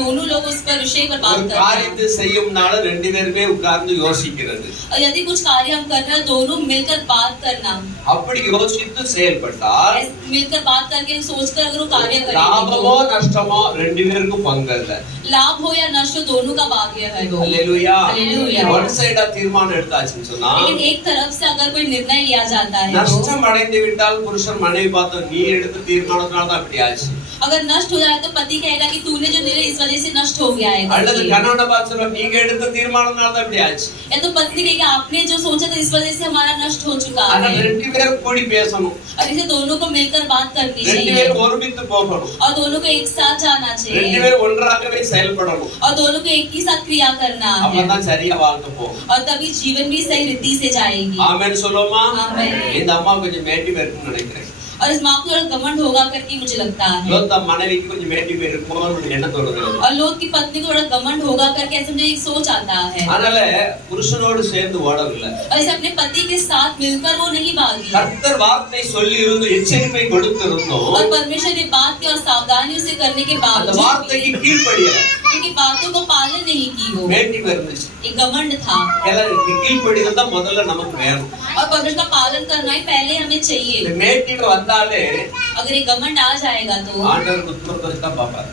दोनों लोग उस पर विषय पर बात ஒரு करते हैं। காரியத்தை செய்யும்னால ரெண்டு பேருமே உட்கார்ந்து யோசிக்கிறது. और यदि कुछ कार्य हम कर रहे हैं दोनों मिलकर बात करना। அப்படி யோசித்து செயல்பட்டால் मिलकर बात करके सोचकर अगर वो कार्य करेंगे லாபமோ நஷ்டமோ ரெண்டு பேருக்கும் பங்கு இல்ல. लाभ हो या नष्ट हो दोनों का भाग्य है वो। ஹல்லேலூயா. ஹல்லேலூயா. ஒன் சைடா தீர்மானம் எடுத்தாச்சுன்னு சொன்னா लेकिन एक तरफ से अगर कोई निर्णय लिया जाता है நஷ்டம் அடைந்து விட்டால் புருஷன் மனைவி பார்த்து நீ எடுத்த தீர்மானத்தினால தான் அப்படி ஆச்சு. अगर नष्ट हो जाए तो पति कहेगा कि तूने जो निर्णय इस वजह से नष्ट हो गया है। அல்லது கணவனை பார்த்து சொல்ல நீங்க எடுத்த தீர்மானத்தினால தான் அப்படி ஆச்சு. या तो पत्नी कहेगी आपने जो सोचा था इस वजह से हमारा नष्ट हो चुका ஆனா है। ரெண்டு பேரும் கூடி பேசணும். और इसे दोनों को मिलकर बात करनी ரெண்டு चाहिए பேரும் ஒருமித்து போகணும். और दोनों को एक साथ जाना ரெண்டு चाहिए பேரும் ஒன்றாகவே செயல்படணும். और दोनों को एक ही साथ क्रिया करना है அப்பதான் சரியா வாழ்க்கை போகும். और तभी जीवन भी सही रीति से जाएगी। ஆமென் சொல்லுமா. ஆமென். இந்த அம்மா கொஞ்சம் மேட்டி இருக்குன்னு நினைக்கிறேன். और इस माँ को थोड़ा घमंड होगा करके मुझे लगता है லோத் மனைவிக்கு கொஞ்சம் மேட்டி இருக்குமோன்னு என்ன தோணுது. और लोग की पत्नी को थोड़ा घमंड होगा करके ऐसे मुझे एक सोच आता है அதனால புருஷனோடு சேர்ந்து ஓடவில்லை. और इसे अपने पति के साथ मिलकर वो नहीं भागी கர்த்தர் வார்த்தை சொல்லி இருந்து எச்சரிப்பை கொடுத்திருந்தோம். और परमेश्वर ने बात की और सावधानी उसे करने के அந்த बावजूद வார்த்தைக்கு கீழ்ப்படியல. उनकी बातों को पालन नहीं की वो மேட்டி இருந்துச்சு. एक घमंड था எல்லாரும் கீழ்ப்படிதல் தான் முதல்ல நமக்கு வேணும். और परमेश्वर का पालन करना ही पहले हमें இந்த चाहिए। மேட்டிக்கு வந்தாலே अगर ये घमंड आ जाएगा तो ஆண்டவர் உத்தரத்தை தான் பாப்பாரு.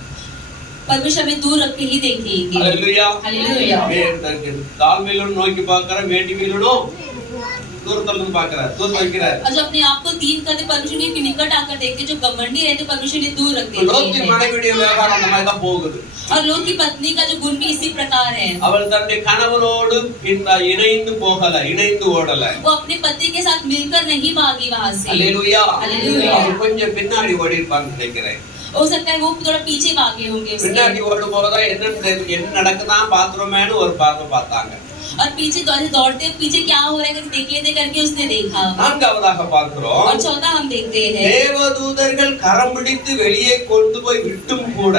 परमेश्वर हमें दूर रख के ही देखेंगे। ஹல்லேலூயா. हालेलुया। தாழ்மையிலும் நோக்கி பார்க்கிற மேட்டிவிலும் தூரத்துல இருந்து பார்க்கிறார், தூர வைக்கிறார். और जो अपने आप को दीन करते परमेश्वर के निकट आकर देखते जो घमंडी रहते परमेश्वर ने दूर रख லோத்தின் देते हैं। மனைவியுடைய விவகாரம் அந்த மாதிரி தான் போகுது. और लोग की पत्नी का जो गुण भी इसी प्रकार है அவள் தன்னுடைய கணவனோடு இணைந்து போகல, இணைந்து ஓடல. वो अपने पति के साथ मिलकर नहीं भागी वहां से। ஹல்லேலூயா. ஹல்லேலூயா. அவள் கொஞ்சம் பின்னாடி ஓடி இருப்பான்னு நினைக்கிறேன். हो सकता है वो थोड़ा पीछे भागे होंगे उसके। பின்னாடி ஓடும் போதா என்ன நடக்குதான் பாத்துறோமேன்னு ஒரு பார்வை பார்த்தாங்க. और पीछे दौड़ते पीछे क्या हो रहा है देख लेते करके उसने देखा। நான்காவதாக பார்க்கிறோம், और चौथा हम देखते हैं தேவதூதர்கள் கரம் பிடித்து வெளியே கொண்டு போய் விட்டும் கூட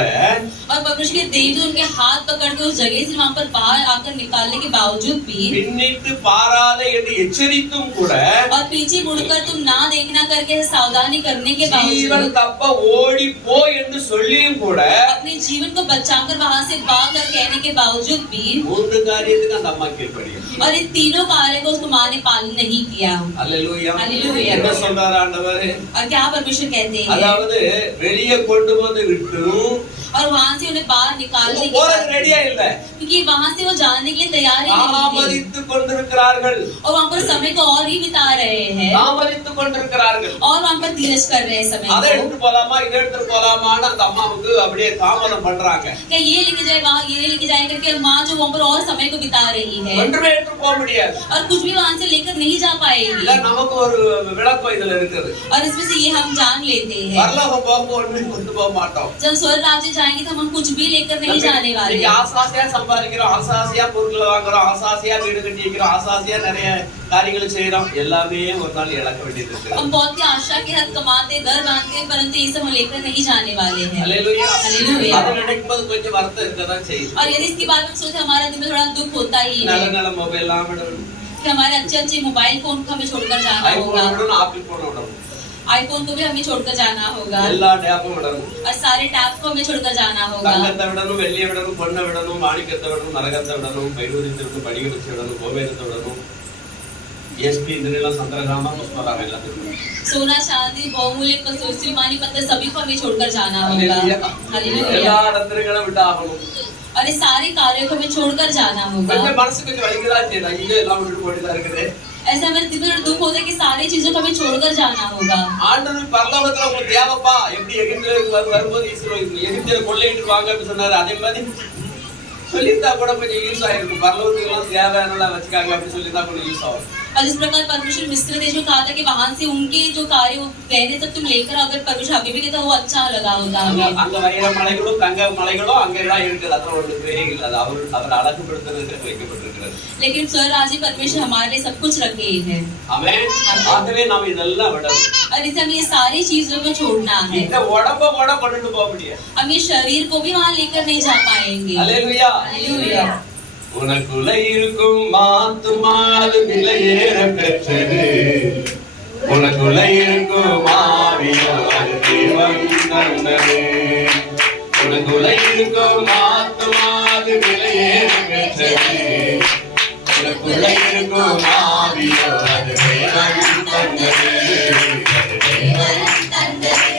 और परमेश्वर के देवदूत उनके हाथ पकड़ के उस जगह से वहां पर बाहर आकर निकालने के बावजूद भी பின்னிட்டு பாராத என்று எச்சரித்தும் கூட और पीछे मुड़कर तुम ना देखना करके सावधानी करने के ஜீவன் बावजूद தப்ப ஓடி போ என்று சொல்லியும் கூட अपने जीवन को बचाकर वहां से भाग कर कहने के बावजूद भी மூன்று காரியத்துக்கு அந்த அம்மா கீழ்ப்படியும். और इन तीनों कार्य को उसको माँ ने पालन नहीं किया। அல்லேலூயா. அல்லேலூயா. என்ன சொல்றாரு ஆண்டவர்? और क्या परमेश्वर कहते हैं அதாவது வெளியே கொண்டு வந்து விட்டும் और वहां से उन्हें बाहर निकालने के போறது बाद ரெடியா இல்ல, क्योंकि वहां से वो जाने के लिए तैयार ही नहीं थे தாமதித்துக் கொண்டிருக்கிறார்கள். और वहां पर समय को और ही बिता रहे हैं தாமதித்துக் கொண்டிருக்கிறார்கள். और वहां पर धीरज कर रहे हैं समय அதை को எடுத்து போலாமா இதை எடுத்து போலாமான்னு அந்த அம்மாவுக்கு அப்படியே தாமதம் பண்றாங்க. क्या ये लेके जाए वहाँ ये लेके जाए करके माँ जो वहाँ पर और समय को बिता रही है ஒன்றுமே எடுத்து போக முடியாது. और कुछ भी वहाँ से लेकर नहीं जा இல்ல पाएगी। நமக்கு ஒரு விளக்கம் இதுல இருக்குது. और इसमें से ये हम जान लेते हैं பரலோகம் போகும்போது ஒண்ணுமே கொண்டு போக மாட்டோம். जब स्वर्ग राज्य जाएंगे तो हम कुछ भी लेकर नहीं जाने वाले இன்னைக்கு ஆசாசியா சம்பாதிக்கிறோம், ஆசாசியா பொருட்களை வாங்குறோம், ஆசாசியா வீடு கட்டி வைக்கிறோம், ஆசாசியா நிறைய காரியங்களை செய்யறோம். எல்லாமே ஒரு நாள் இழக்க வேண்டியது இருக்கு. हम बहुत ही आशा के साथ कमाते घर बांधते हैं परंतु ये सब हम लेकर नहीं जाने वाले हैं। அல்லேலூயா. அல்லேலூயா. அதை நினைக்கும்போது கொஞ்சம் வருத்தம் இருக்கதான் செய்யுது. और यदि इसके बारे में सोचे हमारा दिल में थोड़ा दुख होता ही நல்ல है நல்ல மொபைல் எல்லாம் விடணும், कि हमारे अच्छे अच्छे मोबाइल फोन को हमें छोड़कर जाना ஐபோன் होगा, விடணும், ஆப்பிள் போன் விடணும், आईफोन को भी हमें छोड़कर जाना होगा எல்லா டேப்பும் விடணும். और सारे टैब को हमें छोड़कर जाना होगा। தங்கத்தை விடணும், வெள்ளியை விடணும், பொண்ணை விடணும், மாணிக்கத்தை விடணும், நரகத்தை விடணும், பைரூரியத்தை படிகத்தை விடணும், கோவேரத்தை விடணும், எஸ்பி இதெல்லாம் சந்திரகாமா புஷ்பராம எல்லாத்துக்கும். सोना चांदी बहुमूल्य श्रीमानी पत्थर सभी को हमें छोड़कर जाना होगा। அல்லேலூயா. हालेलुया। எல்லா இடத்துலையும் விட்டு ஆகணும். और ये सारे कार्यों को हमें छोड़कर जाना होगा। கொஞ்சம் மனசு கொஞ்சம் வலிக்குதா செய்யுதா, ஐயோ எல்லாம் விட்டு போட்டுதான் இருக்குது. ऐसा हमारे दिल में दुख होता है कि सारी चीजों को हमें छोड़कर जाना होगा। ஆண்டவர் பரலோகத்துல உங்களுக்கு தேவைப்பா, எப்படி எகிப்தியருக்கு வரும்போது எகிப்தியர் கொள்ளையிட்டு வாங்க அப்படின்னு சொன்னாரு, அதே மாதிரி சொல்லியிருந்தா கூட கொஞ்சம் யூஸ் ஆயிருக்கும். பரலோகத்துக்கு எல்லாம் தேவையானலாம் வச்சுக்காங்க அப்படின்னு சொல்லியிருந்தா கொஞ்சம் யூஸ் ஆகும். और जिस प्रकार परमेश्वर मिस्र देश में कहा था कि वहां से उनके जो कार्य वो कहने तक तुम लेकर अगर परमेश्वर अभी भी कहता वो अच्छा लगा होगा हमें। அங்க வைர மலைகளும் தங்க மலைகளும் அங்கெல்லாம் இருக்குது, அதெல்லாம் ஒன்று கிரேக இல்லை. அது அவர் அழகுபடுத்துறதுக்கு வைக்கப்பட்டிருக்கிறது. लेकिन स्वर्ग राज्य परमेश्वर हमारे लिए सब कुछ रखे हैं। ஆமென். ஆகவே நாம் இதெல்லாம் விடணும். और इसे हमें ये सारी चीजों को छोड़ना है। இந்த உடம்ப கூட கொண்டுட்டு போக முடியாது. हम ये शरीर को भी वहां लेकर नहीं जा पाएंगे। அல்லேலூயா. हालेलुया। உனக்குள்ள இருக்கும் ஆத்துமாது விலையேற பெற்றது, உனக்குள்ள இருக்கும் ஆவியும் அது தேவன் தந்தது. உனக்குள்ள இருக்கும் ஆத்துமா அது விலையேற பெற்றது. உனக்குள்ள இருக்கும் ஆவியும் அது தேவன் தந்தது. அது தேவன் தந்தது.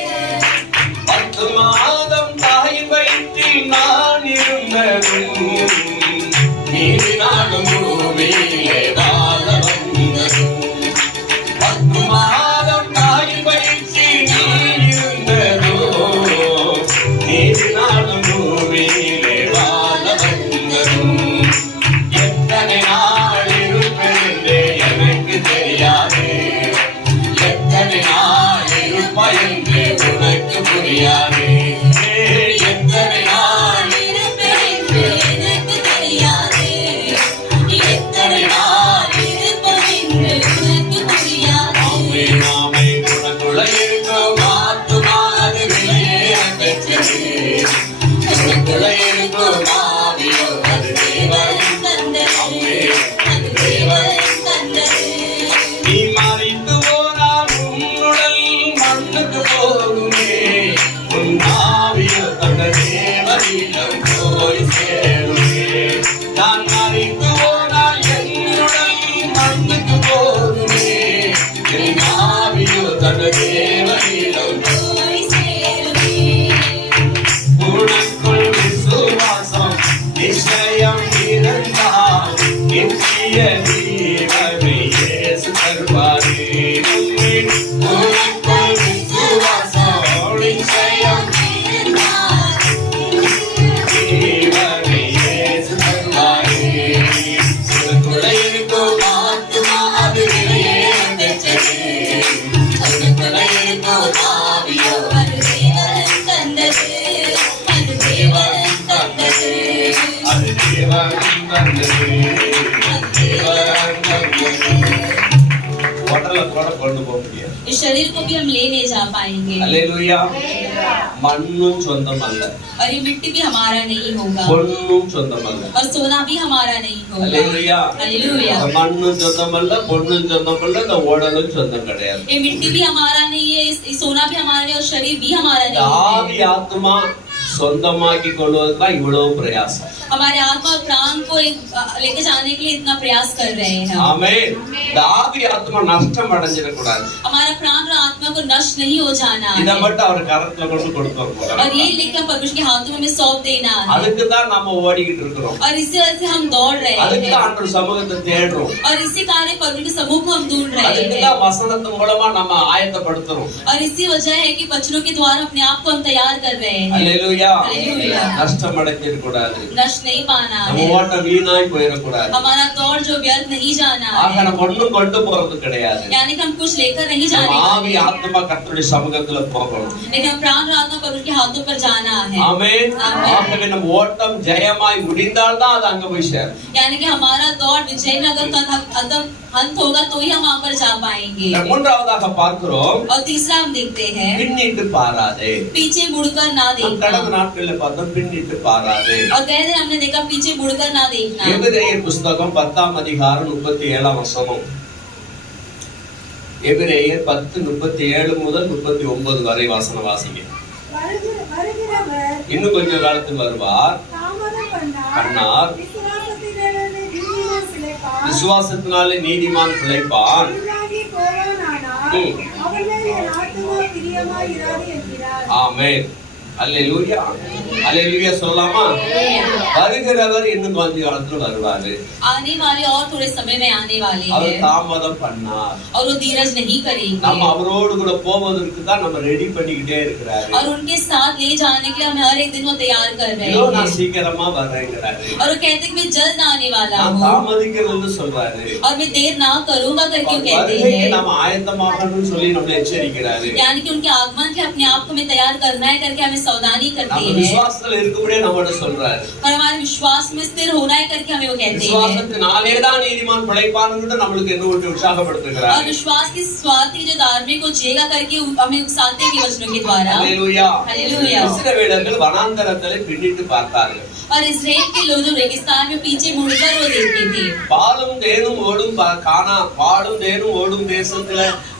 10 மாதம் தாயின் வயிற்றில் நான் இருந்ததும் நீதி நாடும் பூமியிலே வாழ வந்ததும். 10 மாதம் தாயின் வயிற்றில் நான் இருந்ததும் நீதி நாடும் பூமியிலே வாழ வந்ததும். எத்தனை நாள் இருப்பதென்றே எனக்கு தெரியாது. எத்தனை நாள் இருப்பாய் என்று உனக்கு புரியாது. எத்தனை நாள் இருப்பதென்று எனக்கு தெரியாது. எத்தனை நாள் இருப்பதென்று உனக்கு புரியாது. ஆமே நாமே உனக்குள்ள இருக்கும் ஆத்துமா அது விலையேற பெற்றது. உனக்குள்ள இருக்கும் ஆவியோ அது தேவன் தந்தது. அது தேவன் தந்தது. நீ மறித்து போனால் உன்னுடல் மண்ணுக்கு போகுமே. உன் ஆவியோ தந்த தேவனிடம் போய் சேருமே. நான் மறித்து போனால் என்னுடல் மண்ணுக்கு போகுமே. என் ஆவியோ தந்த தேவனிடம் போய் சேருமே. உனக்குள் விசுவாசம் நிச்சயம் இருந்தால் நித்திய ஜீவனை இயேசு தருவாரே. உனக்குள் விசுவாசம் நிச்சயம் இருந்தால் ஜீவனை இயேசு தருவாரே. உனக்குள்ள இருக்கும் ஆத்துமா அது விலையேற பெற்றது. உனக்குள்ள இருக்கும் ஆவியோ அது தேவன் தந்தது. அது தேவன் தந்தது. அது தேவன் தந்தது. அது தேவன் தந்தது. உடலை கூட கொண்டு போக முடியாது. इस शरीर को भी हम ले नहीं जा पाएंगे அல்லேலூயா. மண்ணும் சொந்தம் அல்ல, और ये मिट्टी भी हमारा नहीं होगा பொன்னும் சொந்தம் அல்ல. और सोना भी हमारा नहीं होगा அல்லேலூயா. हालेलुया। மண்ணும் சொந்தம் அல்ல, பொன்னும் சொந்தம் அல்ல, இந்த உடலும் சொந்தம் கிடையாது. ये मिट्टी भी हमारा नहीं है, ये सोना भी हमारा नहीं और शरीर भी हमारा இந்த नहीं है। ஆவி ஆத்மா சொந்தமாக்கி கொள்வதற்காக இவ்வளவு பிரயாசம். हमारे आत्मा और प्राण को लेके जाने के लिए इतना प्रयास कर रहे हैं। ஆமென். இந்த ஆவி ஆத்மா நஷ்டம் அடைஞ்சிடக்கூடாது. हमारा प्राण और आत्मा को नष्ट नहीं हो जाना இதை है மட்டும் அவர் கரத்துல கொண்டு கொடுக்க और போறார். ये लेकर परमेश्वर के हाथों में हमें सौंप देना है அதுக்கு தான் நாம ஓடிக்கிட்டு இருக்கிறோம். और इसी वजह से हम दौड़ रहे அதுக்கு हैं தான் ஆண்டவர் சமூகத்தை தேடுறோம். और इसी कार्य परमेश्वर के समूह को हम ढूंढ रहे அதுக்கு हैं தான் வசனத்தின் மூலமா நம்ம ஆயத்தப்படுத்துறோம். और इसी वजह है कि वचनों के द्वारा अपने आप को हम तैयार कर रहे हैं। அல்லேலூயா. அல்லேலூயா. நஷ்டம் அடைஞ்சிடக்கூடாது. नष्ट नहीं पाना நம்ம है, ஓட்டம் வீணாய் போயிடக்கூடாது. हमारा दौड़ जो व्यर्थ नहीं जाना ஆக है, நம்ம ஒண்ணும் கொண்டு போறது கிடையாது. यानी कि हम कुछ लेकर नहीं நம்ம जाने ஆவி वाले, ஆத்மா கர்த்தருடைய சமூகத்துல போகணும். लेकिन हम प्राण और आत्मा परमेश्वर के हाथों पर जाना है। ஆமென். ஆமென். ஆகவே நம்ம ஓட்டம் ஜெயமாய் முடிந்தால் தான் அது அங்க போய் சேரும். यानी कि हमारा दौड़ विजयनगर का अंत होगा तो ही हम वहां पर जा पाएंगे। மூன்றாவதாக பார்க்கிறோம், और तीसरा हम देखते हैं பின்னிட்டு பாராதே. पीछे मुड़कर ना நாம் देखना, கடந்த நாட்கள்ல பார்த்தோம் பின்னிட்டு பாராதே. और गए दिन हमने देखा पीछे मुड़कर ना देखना। எபிரேயர் புஸ்தகம் 10ஆம் அதிகாரம் 37ஆம் வசனம். எபிரேயர் 10:37 முதல் 39 வரை வாசனம் வாசிங்க. வருகிறவர் இன்னும் கொஞ்ச காலத்தில் வருவார். தாமதம் பண்ணார். விசுவாசத்தினாலே நீதிமான் பிழைப்பான். உள்ளாகி போவானானால் அவன் மேல் என் ஆத்துமா பிரியமாயிராது என்கிறார். ஆமென். அல்லேலூயா. அல்லேலூயா சொல்லலாமா? வருகிறவர் இன்னும் கொஞ்ச காலத்துல வருவாரு. आने वाले और थोड़े समय में आने वाले அவர் हैं தாமதம் பண்ணார். और वो धीरज नहीं करेंगे நம்ம அவரோடு கூட போவதற்கு தான் நம்ம ரெடி பண்ணிக்கிட்டே இருக்கிறாரு. और उनके साथ ले जाने के लिए हमें हर एक दिन वो तैयार कर रहे இதோ நான் हैं சீக்கிரமா வர்றேங்கிறாரு. और वो कहते हैं कि मैं जल्द आने वाला நான் हूँ தாமதிக்கிறதுன்னு சொல்றாரு. और मैं देर ना करूंगा करके वो कहते வருகைக்கு हैं, நம்ம ஆயத்தமாகணும்னு சொல்லி நம்மளை எச்சரிக்கிறாரு. यानी कि उनके आगमन के अपने आप को हमें तैयार करना है करके हमें सावधानी करते நம்ம हैं விசுவாசத்துல இருக்கும்படியே நம்மோட சொல்றாரு. और हमारे विश्वास में स्थिर होना है करके हमें वो कहते हैं விசுவாசத்தினாலே தான் நீதிமான் பிழைப்பான்னு நம்மளுக்கு என்ன விட்டு और உற்சாகப்படுத்துகிறார். विश्वास की स्वाति जो धार्मिक को जिएगा करके हमें उकसाते हैं वचनों के द्वारा ஹல்லேலூயா. हालेलुया இஸ்ரவேலர்கள் வனாந்தரத்திலே பின்னிட்டு பார்த்தார்கள். और इस्राएल के लोग जो रेगिस्तान में पीछे मुड़कर वो देखते थे பாலும் தேனும் ஓடும் பாலும் தேனும் ஓடும் தேசத்துல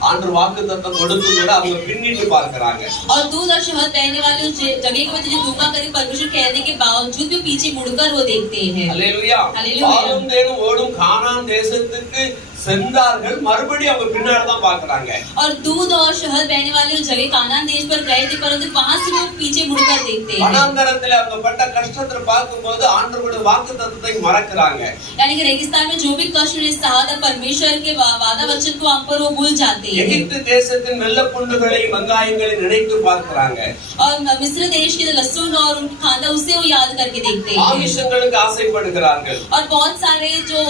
ஆண்டு வாக்குத்தத்தம் கொடுத்து கூட அவங்க பின்னிட்டு பார்க்கறாங்க. और दूध और शहद बहने वाले उस जगह के वजह दुआ करे परमेश्वर कहने के बावजूद भी पीछे मुड़कर वो देखते हैं ஹல்லேலூயா. ஹல்லேலூயா. பாலும் தேனும் ஓடும் கானான் தேசத்துக்கு சென்றார்கள். மறுபடியும் அவங்க பின்னாடி தான் பார்க்கறாங்க. और दूध और शहद बहने वाले उस जगह कानान देश पर गए थे परंतु वहां से वो पीछे मुड़कर देखते हैं வனாந்தரத்துல அவங்க பட்ட கஷ்டத்தை பார்க்கும்போது ஆண்டவருடைய வாக்குத்தத்தத்தை மறக்கறாங்க. यानी कि रेगिस्तान में जो भी कष्ट उन्हें सहा था परमेश्वर के वादा वचन को वहां पर वो भूल जाते हैं எகிப்து தேசத்தின் வெள்ளப்புண்டுகளை வெங்காயங்களை நினைத்து பார்க்கறாங்க. और मिस्र देश के लहसुन और उनकी खाना उसे वो याद करके देखते हैं ஆமிஷங்களுக்கு ஆசைப்படுகிறார்கள். और बहुत सारे जो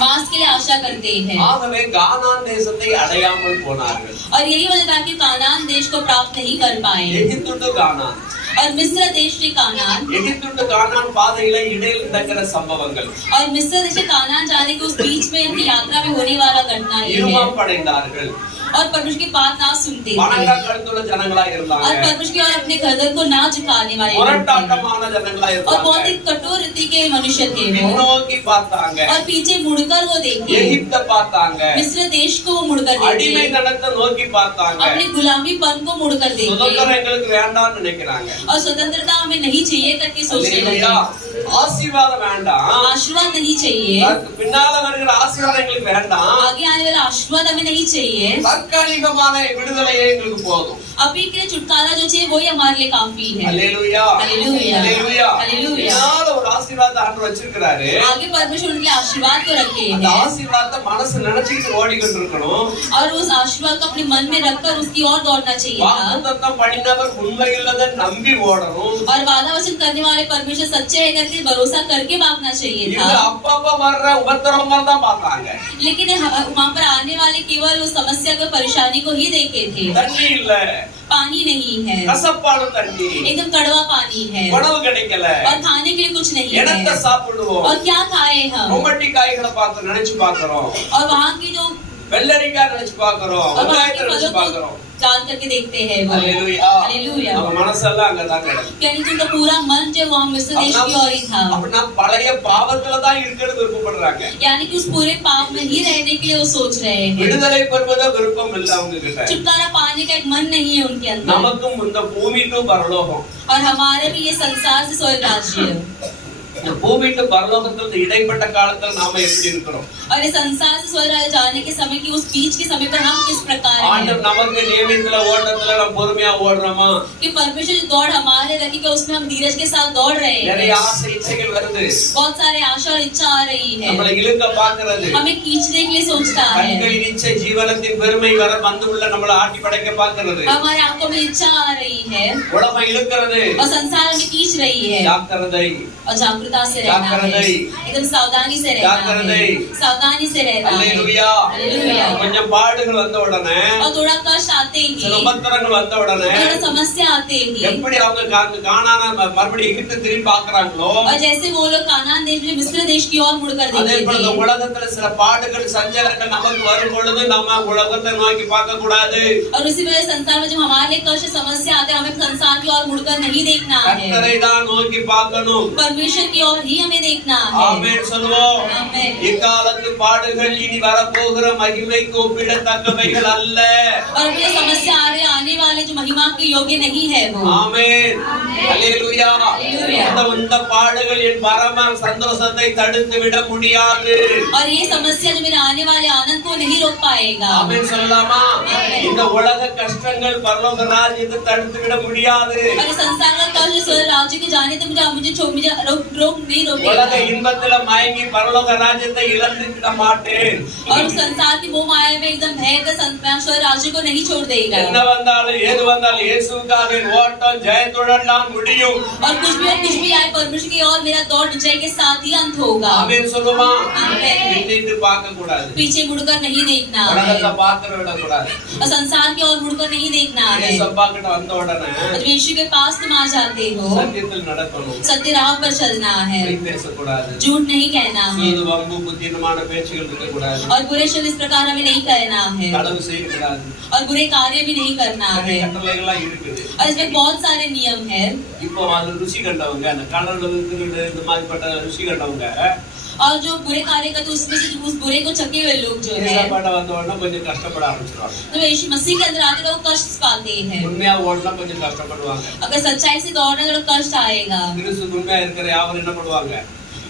मांस के लिए आशा करते हैं ஆகவே கானான் தேசத்தை அடையாமல் போனார்கள். और यही वजह था कि कानान देश को प्राप्त नहीं कर पाए எகிப்து டு கானான், और मिस्र देश से कानान எகிப்து டு கானான் பாதையில இடையில் நடக்கிற சம்பவங்கள். और मिस्र देश से कानान जाने के उस बीच में इनकी यात्रा में होने वाला घटना ये है இருமாப்படைந்தார்கள். और परमेश्वर की बात ना सुनते வணங்கா थे கழுத்துள்ள ஜனங்களா और இருந்தாங்க. परमेश्वर की और अपने गर्दन को ना झुकाने वाले लोग थे। முரட்டாட்டமான ஜனங்களா और बहुत ही இருந்தாங்க. कठोर रीति के मनुष्य थे वो பின்னோக்கி பார்த்தாங்க. और पीछे मुड़कर वो देखे எகிப்த பார்த்தாங்க. मिस्र देश को वो मुड़कर देखे அடிமைத்தனத்தை நோக்கி பார்த்தாங்க. अपनी गुलामीपन को मुड़कर देखे சுதந்திரம் எங்களுக்கு வேண்டாம்னு நினைக்கிறாங்க. और स्वतंत्रता हमें नहीं चाहिए करके सोचने लगे அல்லேலூயா. ஆசீர்வாதம் வேண்டாம். आशीर्वाद नहीं चाहिए அதுக்கு பின்னால வருகிற ஆசீர்வாதம் எங்களுக்கு வேண்டாம். आगे आने वाला आशीर्वाद हमें नहीं चाहिए தற்காலிகமான விடுதலையே எங்களுக்கு போதும். अभी के लिए छुटकारा जो चाहिए वही हमारे लिए काफी है அல்லேலூயா. அல்லேலூயா. அல்லேலூயா. அல்லேலூயா. இதனால ஒரு ஆசீர்வாதத்தை ஆண்டவர் வச்சிருக்கிறாரு. आगे परमेश्वर उनके आशीर्वाद को रखे அந்த हैं ஆசீர்வாதத்தை மனசு நினைச்சிட்டு ஓடிக்கிட்டு இருக்கணும். और उस आशीर्वाद को अपने मन में रखकर उसकी ओर दौड़ना चाहिए था வாக்குத்தத்தம் பண்ணினவர் உண்மையுள்ளதை நம்பி ஓடணும். और वादा वचन करने वाले परमेश्वर सच्चे है करके भरोसा करके भागना चाहिए இது था அப்பப்ப வர்ற உபத்திரவங்கள் தான் பார்த்தாங்க. लेकिन वहाँ पर आने वाले केवल उस समस्या को परेशानी को ही देखे थे தண்ணி இல்ல, पानी नहीं है கசப்பான தண்ணி, एकदम कड़वा पानी है உணவு கிடைக்கல, और खाने के लिए कुछ नहीं என்னத்த है சாப்பிடுவோம். और क्या खाए हम ரொமட்டி காய்களை பார்த்து நினைச்சு பார்க்கிறோம். और वहाँ की जो வெள்ளரிக்காய் நினைச்சு பார்க்கிறோம். और वहाँ வெங்காயத்தை के நினைச்சு फलों को பார்க்கிறோம். डाल करके देखते हैं वो அல்லேலூயா. हालेलुया நம்ம மனசெல்லாம் அங்கதான் கிடக்கு. यानी कि उनका पूरा मन जो वहाँ मिस्र देश की ओर ही था அப்படின்னா பழைய பாவத்துல தான் இருக்கிறது விருப்பப்படுறாங்க. यानी कि उस पूरे पाप में ही रहने के लिए वो सोच रहे हैं விடுதலை பெறுவத விருப்பம் இல்ல அவங்க கிட்ட. छुटकारा पाने का एक मन नहीं है उनके अंदर நமக்கும் இந்த பூமிக்கும் பரலோகம், और हमारे भी ये संसार से स्वर्ग राज्य है இந்த பூமிக்கு பரலோகத்துல இடைப்பட்ட காலத்துல நாம எப்படி இருக்கிறோம். और इस संसार से स्वर्ग राज्य जाने के समय की उस बीच के समय पर हम किस प्रकार हैं ஆண்டவர் நமக்கு நியமித்துல ஓட்டத்துல நம்ம பொறுமையா ஓடுறோமா, कि परमेश्वर जो दौड़ हमारे रखी कि उसमें हम धीरज के साथ दौड़ रहे நிறைய हैं ஆசை இச்சைகள் வருது, बहुत सारे आशा और इच्छा आ रही है நம்மளை இழுக்க பாக்குறது, हमें खींचने के लिए सोचता है கண்களின் இச்சை ஜீவனத்தின் பெருமை வர வந்து உள்ள நம்மளை ஆட்டி படைக்க பாக்குறது, हमारे आंखों में इच्छा आ रही है உடம்பை இழுக்கிறது. और संसार हमें खींच रही है ஜாக்கிரதை, और जागरूकता से रहना है एकदम सावधानी से रहना है सावधानी से रहना है அல்லேலூயா. हालेलुया கொஞ்சம் பாடுகள் வந்த உடனே, और थोड़ा कष्ट आते ही சில உபத்திரங்கள் வந்த உடனே थोड़ा समस्या आते ही எப்படி அவங்க காணான மறுபடியும் எகிப்து திரும்பி பாக்குறாங்களோ, और जैसे वो लोग कानान देश में मिस्र देश की ओर मुड़कर அதே देखते போல இந்த थे உலகத்துல சில பாடுகள் சஞ்சலங்கள் நமக்கு வரும் பொழுது நம்ம உலகத்தை நோக்கி பார்க்க கூடாது. और उसी वजह संसार में जब हमारे लिए कष्ट समस्या आते हैं हमें संसार की ओर मुड़कर नहीं देखना है கர்த்தரை தான் நோக்கி பார்க்கணும். परमेश्वर की ओर ही हमें देखना है ஆமென் சொல்லுவோம். आमेन இக்காலத்து பாடுகள் இனி வரப்போகிற மகிமைக்கு ஒப்பிடத்தக்கவைகள் அல்ல. और अभी जो समस्या आ रही है आने वाले जो महिमा के योग्य नहीं है वो ஆமென் அல்லேலூயா. அல்லேலூயா. இந்த பாடுகள் என் பரம சந்தோஷத்தை தடுத்து விட முடியாது. और ये समस्या जो मेरे आने वाले आनंद को नहीं रोक पाएगा ஆமென் சொல்லலாமா? ஆமென். இந்த உலக கஷ்டங்கள் பரலோக ராஜ்யத்தை தடுத்து விட முடியாது. और इस संसार का कष्ट स्वर्ग राज्य के जाने तक मुझे रोक नहीं உலக रोकेगा இன்பத்துல மயங்கி பரலோக ராஜ்யத்தை இழந்துவிட மாட்டேன். और उस संसार की मोह माया में एकदम भयंकर स्वर्ग राज्य को नहीं छोड़ देगा என்ன வந்தாலும் ஏது வந்தாலும் இயேசுவுக்காக என் ஓட்டம் ஜெயத்துடன் நான் முடியும். और कुछ भी आए परमेश्वर की और मेरा दौड़ विजय के साथ ही अंत होगा ஆமென் சொல்லுமா? ஆமென். பின்னிட்டு பார்க்க கூடாது. पीछे मुड़कर नहीं देखना है உலகத்தை பார்த்து விட கூடாது. और संसार की ओर मुड़कर नहीं देखना है இயேசப்பா கிட்ட வந்த உடனே जब यीशु के पास तुम आ जाते हो சத்தியத்தில் நடக்கணும். सत्य राह पर चलना है பொய் பேசக்கூடாது. झूठ नहीं कहना है சூது வம்பு புத்தினமான பேச்சுகள் இருக்கக்கூடாது. और बुरे शब्द इस प्रकार हमें नहीं कहना है களவு செய்யக்கூடாது. और बुरे कार्य भी नहीं करना है நிறைய கட்டளைகள்லாம் இருக்குது. और इसमें बहुत सारे नियम है இப்போ அது ருசி கண்டவங்க அந்த களவு திருடு இந்த மாதிரிப்பட்ட ருசி கண்டவங்க और जो बुरे कार्य करते उसमें से उस बुरे को चके हुए लोग जो है இயேசப்பாட்ட வந்த உடனே கொஞ்சம் கஷ்டப்பட ஆரம்பிச்சிருவாங்க. तो यीशु मसीह के अंदर आते तो वो कष्ट पाते हैं உண்மையா ஓடினா கொஞ்சம் கஷ்டப்படுவாங்க. अगर सच्चाई से दौड़ना तो कष्ट आएगा கிறிஸ்து உண்மையா இருக்கிற யாவரும் என்ன பண்ணுவாங்க?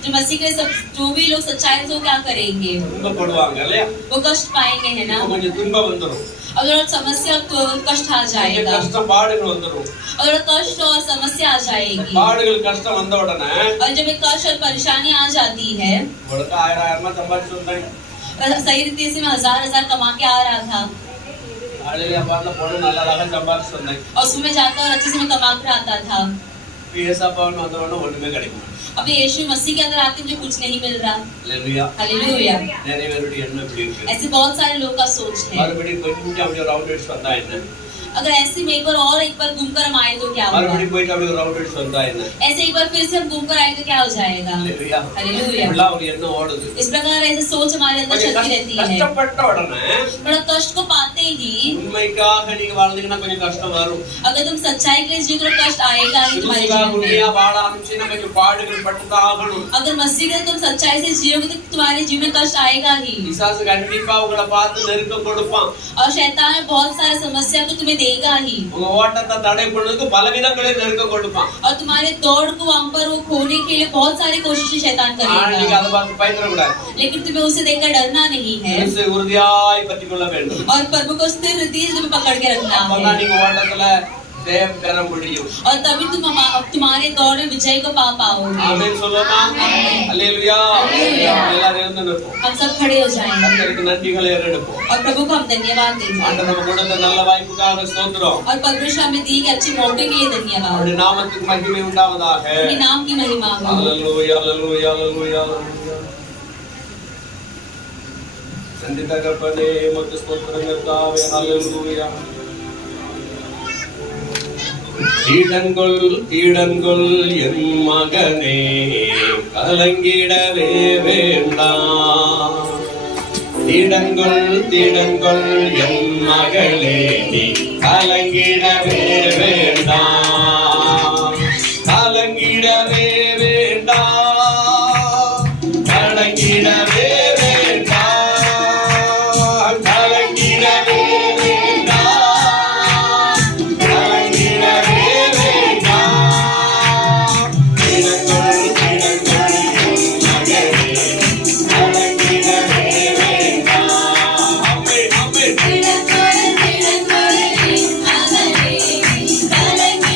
जो मसीह के सब जो भी लोग सच्चाई से वो क्या करेंगे துன்பப்படுவாங்க இல்லையா? वो कष्ट पाएंगे है ना இப்போ கொஞ்சம் துன்பம் வந்துடும். अगर समस्या तो कष्ट आ கொஞ்சம் जाएगा கஷ்டம் பாடுகள் வந்துடும். अगर कष्ट और समस्या आ जाएगी பாடுகள் கஷ்டம் வந்த உடனே और जब एक कष्ट और परेशानी आ जाती है உங்களுக்கு 1000 சம்பாதிச்சு வந்தாங்க. सही रीति से मैं हजार कमा के आ रहा था காலையில அப்பால பொண்ணு நல்ல அழகா சம்பாதிச்சு வந்தாங்க. और उसमें जाकर और अच्छे से मैं कमा कर आता था இயேசப்பான்னு வந்த உடனே ஒண்ணுமே கிடைக்கும். अभी यीशु मसीह के अंदर आके मुझे कुछ नहीं मिल रहा அல்லேலூயா. हालेलुया நிறைய பேருடைய எண்ணம் இப்படி இருக்கு. ऐसे बहुत सारे लोग का सोच है மறுபடியும் கொஞ்சம் அப்படியே ரவுண்ட் அடிச்சு வந்தா என்ன? अगर ऐसे में एक बार घूमकर हम आए तो क्या होगा மறுபடியும் போயிட்டு அப்படியே ரவுண்ட் அடிச்சு வந்தா என்ன? ऐसे एक बार फिर से हम घूमकर आए तो क्या हो जाएगा அல்லேலூயா. हालेलुया இப்படிலாம் ஒரு எண்ணம் ஓடுது. इस प्रकार ऐसे सोच हमारे अंदर கொஞ்சம் चलती रहती है கஷ்டப்பட்ட உடனே थोड़ा कष्ट को पाते ही உண்மைக்காக நீங்க வாழ்ந்தீங்கன்னா கொஞ்சம் கஷ்டம் வரும். अगर तुम सच्चाई के लिए जियो तो कष्ट आएगा ही तुम्हारे கிறிஸ்துவா जीवन உண்மையா में வாழ ஆரம்பிச்சீங்கன்னா கொஞ்சம் பாடுகள் பட்டுதான் ஆகணும். अगर मसीह के तुम सच्चाई से जियोगे तो तुम्हारे जीवन में कष्ट आएगा ही பிசாசு கண்டிப்பா உங்களை பார்த்து நெருக்கம் கொடுப்பான். और शैतान बहुत सारे समस्या को तुम्हें देगा ही உங்க ஓட்டத்தை தடை பண்ணுறதுக்கு பலவிதங்களே நெருக்கம் கொடுப்பான். और तुम्हारे दौड़ को वहां पर वो खोने के लिए बहुत सारी कोशिशें शैतान ஆனா நீங்க करेगा அதை பார்த்து பயப்படக்கூடாது. लेकिन तुम्हें उसे देखकर डरना नहीं है இயேசுவை உறுதியாய் பற்றிக் கொள்ள வேண்டும். और प्रभु को स्थिर रीति से तुम्हें पकड़ के रखना அப்பதான் है நீங்க ஓட்டத்துல ஜெயம் பெற முடியும். और तभी तुम तुम्हारे दौड़ में विजय को पा पाओगे ஆமென் சொல்லுமா? அல்லேலூயா. அல்லேலூயா. எல்லாரும் எழுந்து நிற்போம். हम सब खड़े हो जाएंगे கர்த்தருக்கு நன்றிகளை ஏறெடுப்போம். और प्रभु को हम धन्यवाद देंगे ஆண்டவர் நமக்கு கொடுத்த நல்ல வாய்ப்புக்காக ஸ்தோத்திரம். और परमेश्वर हमें दी गई अच्छी मौके के लिए धन्यवाद அவருடைய நாமத்துக்கு மகிமை உண்டாவதாக. अपने नाम की महिमा हो அல்லேலூயா அல்லேலூயா அல்லேலூயா அல்லேலூயா. நன்றி தகப்பனே உமக்கு ஸ்தோத்திரங்கள் தாவே. அல்லேலூயா. தீடன்கொள் என் மகனே கலங்கிடவே வேண்டாம். தீடன்கொள் என் மகளே நீ கலங்கிடவே வேண்டாம். கலங்கிடவே வேண்டாம். கலங்கிடவே வேண்டாம். கலங்கிடவே வேண்டாம். கலங்கிடவே வேண்டாம். தீடன்கொள் என் மகளே கலங்கிடவே வேண்டாம். ஆமென் ஆமென். तिरंगल तिरंगल इन मगने कलंगिडवे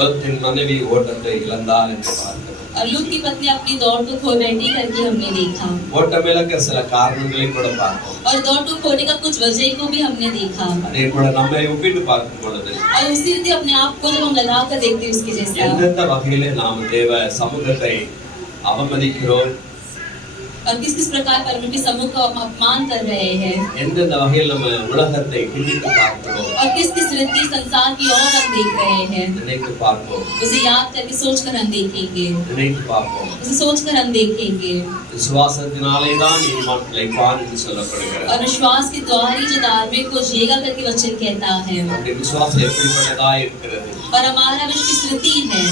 லோத்தின் மனைவி ஓட்டத்தை இழந்தாள் என்று பார்த்தோம். और लूत की पत्नी अपनी दौड़ को खो बैठी करके हमने देखा ஓட்டம் இழக்க சில காரணங்களை கூட பார்த்தோம். और दौड़ को खोने का कुछ वजह को भी हमने देखा அதே போல நம்மை ஒப்பிட்டு பார்க்கும் பொழுது और उसी रीति अपने आप को जब हम लगा कर देखते हैं उसके जैसा எந்தெந்த வகையிலே நாம் தேவ சமூகத்தை அவமதிக்கிறோம், और किस किस प्रकार परमेश्वर के समूह का हम अपमान कर रहे हैं எந்தெந்த வகையில் நம்ம உலகத்தை கிண்டிட்டு பார்க்கிறோம், और किस किस रीति संसार की ओर हम देख रहे हैं நினைத்து பார்ப்போம், उसे याद करके सोच कर हम देखेंगे நினைத்து பார்ப்போம். उसे सोच कर हम देखेंगे விசுவாசத்தினாலே தான் நீதிமான் பிழைப்பான் என்று சொல்லப்படுகிறது. और विश्वास के द्वारा ही जो धार्मिक को जिएगा करके वचन कहता है நம்முடைய விசுவாசம் எப்படிப்பட்டதா இருக்கிறது? और हमारा विश्व की स्थिति है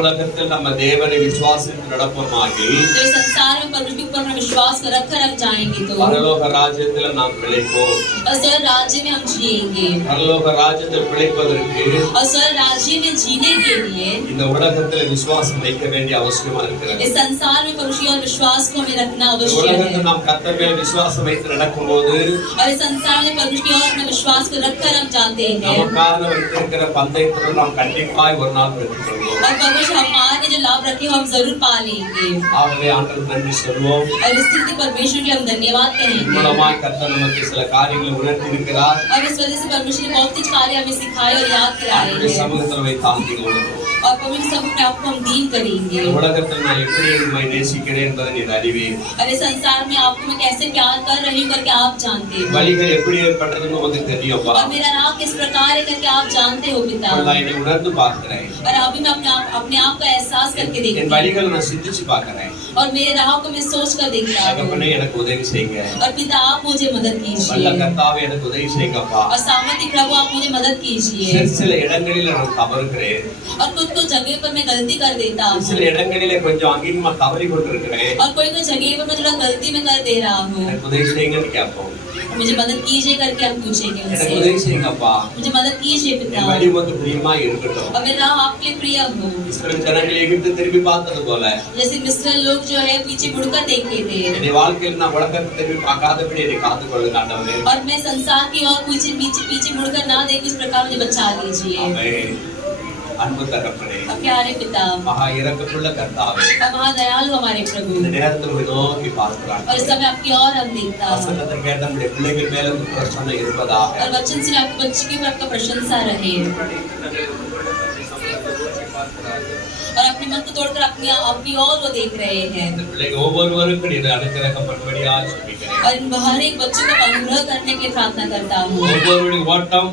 உலகத்தில் நம்ம தேவனை விசுவாசித்து நடப்போமாகி तो इस संसार में परमेश्वर के ऊपर हम विश्वास कर रख कर हम जाएंगे तो பரலோக ராஜ்யத்தில் நாம் பிழைப்போம். और स्वर्ग राज्य में हम जिएंगे பரலோக ராஜ்யத்தில் பிழைப்பதற்கு और स्वर्ग राज्य में जीने के लिए இந்த உலகத்தில் விசுவாசம் வைக்க வேண்டிய அவசியமா இருக்கிறது. इस संसार में परमेश्वर और विश्वास को हमें रखना இந்த आवश्यक உலகத்தில் है நாம் கர்த்தர் மேல் விசுவாசம் வைத்து நடக்கும்போது और इस संसार में परमेश्वर की ओर अपना विश्वास को रख कर हम जाते हैं நமக்காக வைத்திருக்கிற பந்தயத்தை நாம் கண்டிப்பாய் ஒரு நாள் பெற்றுக்கொள்வோம். और परमेश्वर हमारे जो लाभ रखे हम जरूर पा लेंगे ஆகவே ஆண்டவருக்கு நன்றி சொல்வோம். और इस स्थिति परमेश्वर के हम धन्यवाद कहेंगे மூலமாய் கர்த்தர் நமக்கு சில காரியங்களை உணர்த்தி இருக்கிறார். और इस वजह से परमेश्वर ने बहुत कुछ कार्य हमें सिखाए और याद कराए ஆண்டவருடைய हैं சமூகத்தில் வை தாழ்த்தி கொள்வோம். और पवित्र सब अपने आप को हम दीन करेंगे இந்த உலகத்தில் நான் எப்படி உண்மை நேசிக்கிறேன் என்பதை நீ அறிவீர். और इस संसार में आपको मैं कैसे प्यार कर रही हूँ करके आप जानते हो வழிகள் எப்படி ஏற்பட்டதுன்னு உனக்கு தெரியும்பா. और मेरा राह किस प्रकार है करके आप जानते हो पिता நான் என்னை உணர்ந்து பார்க்கிறேன். और अभी मैं अपने आप का एहसास करके देखती என் हूँ வழிகளை நான் சிந்திச்சு பார்க்கிறேன். और मेरे राह को मैं सोच कर देखता हूँ தகப்பனே எனக்கு உதவி செய்யுங்க. और पिता आप मुझे मदद வல்ல कीजिए கர்த்தாவே எனக்கு உதவி செய்யுங்கப்பா. और सामर्थ्य प्रभु आप मुझे मदद कीजिए சில இடங்களில் நான் தவறுகிறேன். और कुछ कुछ जगह पर मैं गलती कर देता சில हूँ இடங்களிலே கொஞ்சம் அங்கீகமா தவறி கொண்டிருக்கிறேன். और कोई कोई जगह पर मैं थोड़ा गलती में कर दे रहा हूँ எனக்கு உதவி செய்யுங்கன்னு கேட்போம். मुझे मदद कीजिए करके हम पूछेंगे எனக்கு उनसे உதவி செய்யுங்கப்பா. मुझे मदद कीजिए पिता என் வழி வந்து பிரியமாய் இருக்கட்டும். और मेरा राह आपके लिए प्रिय हो இஸ்ரவேல் ஜனங்கள் எகிப்து திரும்பி பார்த்தது போல जैसे मिस्र लोग जो है पीछे मुड़कर देखे थे என்னுடைய வாழ்க்கையில் நான் உலகத்தை திரும்பி பார்க்காதபடி என்னை காத்துக்கொள்ளுங்க ஆண்டவரே. और मैं संसार की ओर पीछे पीछे पीछे मुड़कर ना देख इस प्रकार मुझे बचा लीजिए ஆமென். அன்பு தகப்பனே, और प्यारे पिता மகா இரக்கமுள்ள கர்த்தாவே, और महादयालु हमारे प्रभु இந்த நேரத்தில் உம்மை நோக்கி பார்க்கிறான். और इस समय आपकी ओर हम देखता हूँ வசனத்தை கேட்ட நம்முடைய பிள்ளைகள் மேல ஒரு பிரசன்னம் இருப்பதாக. और वचन से आपके बच्चे की आपका प्रशंसा रहे और अपने मन को तोड़कर अपनी आपकी ओर वो देख रहे हैं இந்த பிள்ளைகள் ஒவ்வொருவருக்கும் நீர் அனுக்கிரகப்படும்படியா ஜெபிக்கிறேன். और इन हर एक बच्चे को अनुग्रह करने की प्रार्थना करता हूँ ஒவ்வொருடைய ஓட்டம்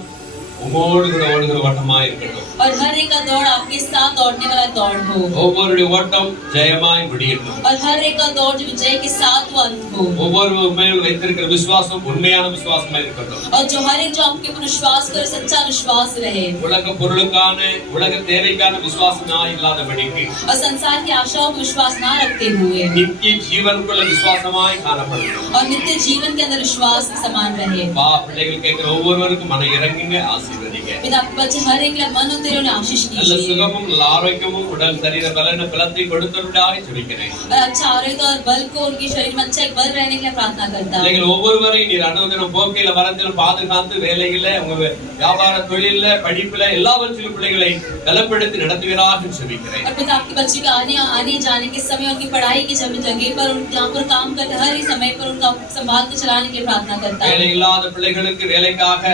உமோடு கூட ஓடுகிற ஓட்டமாய் இருக்கட்டும். और हर एक का दौड़ आपके साथ दौड़ने वाला दौड़ हो ஒவ்வொருடைய ஓட்டம் ஜெயமாய் முடியட்டும். और हर एक का दौड़ जो विजय के साथ वो अंत हो ஒவ்வொரு மேல் வைத்திருக்கிற விசுவாசம் உண்மையான விசுவாசமா இருக்கட்டும். और जो हर एक जो आपके ऊपर विश्वास करे सच्चा विश्वास रहे உலக பொருளுக்கான உலக தேவைக்கான விசுவாசமா இல்லாதபடிக்கு और संसार की आशाओं पर विश्वास ना रखते हुए நித்திய ஜீவனுக்குள்ள விசுவாசமாய் காணப்படும். और नित्य जीवन के अंदर विश्वास के समान रहे பா பிள்ளைகள் கேட்கிற ஒவ்வொருவருக்கும் மன இறங்குங்க, ஆசீர்வதிங்க. पिता आपके बच्चे हर एक लिए मन होते उन्हें आशीष நல்ல कीजिए சுகமும் நல்ல ஆரோக்கியமும் உடல் சரீர பலன பலத்தை கொடுத்தருடாய் ஜெபிக்கிறேன். और अच्छा आरोग्य और बल को उनके शरीर में अच्छा एक बल रहने के लिए प्रार्थना करता हूँ பிள்ளைகள் ஒவ்வொருவரையும் நீர் அனுதினம் போக்கையில வரத்திலும் பாதுகாத்து வேலையில உங்க வியாபார தொழில படிப்புல எல்லாவற்றிலும் பிள்ளைகளை பலப்படுத்தி நடத்துவீராக ஜெபிக்கிறேன். और पिता आपके बच्चे के आने जाने के समय उनकी पढ़ाई की जगह पर उन जहाँ पर काम करते हर एक समय पर उनका संभाल कर चलाने के लिए प्रार्थना करता வேலை हूँ இல்லாத பிள்ளைகளுக்கு வேலைக்காக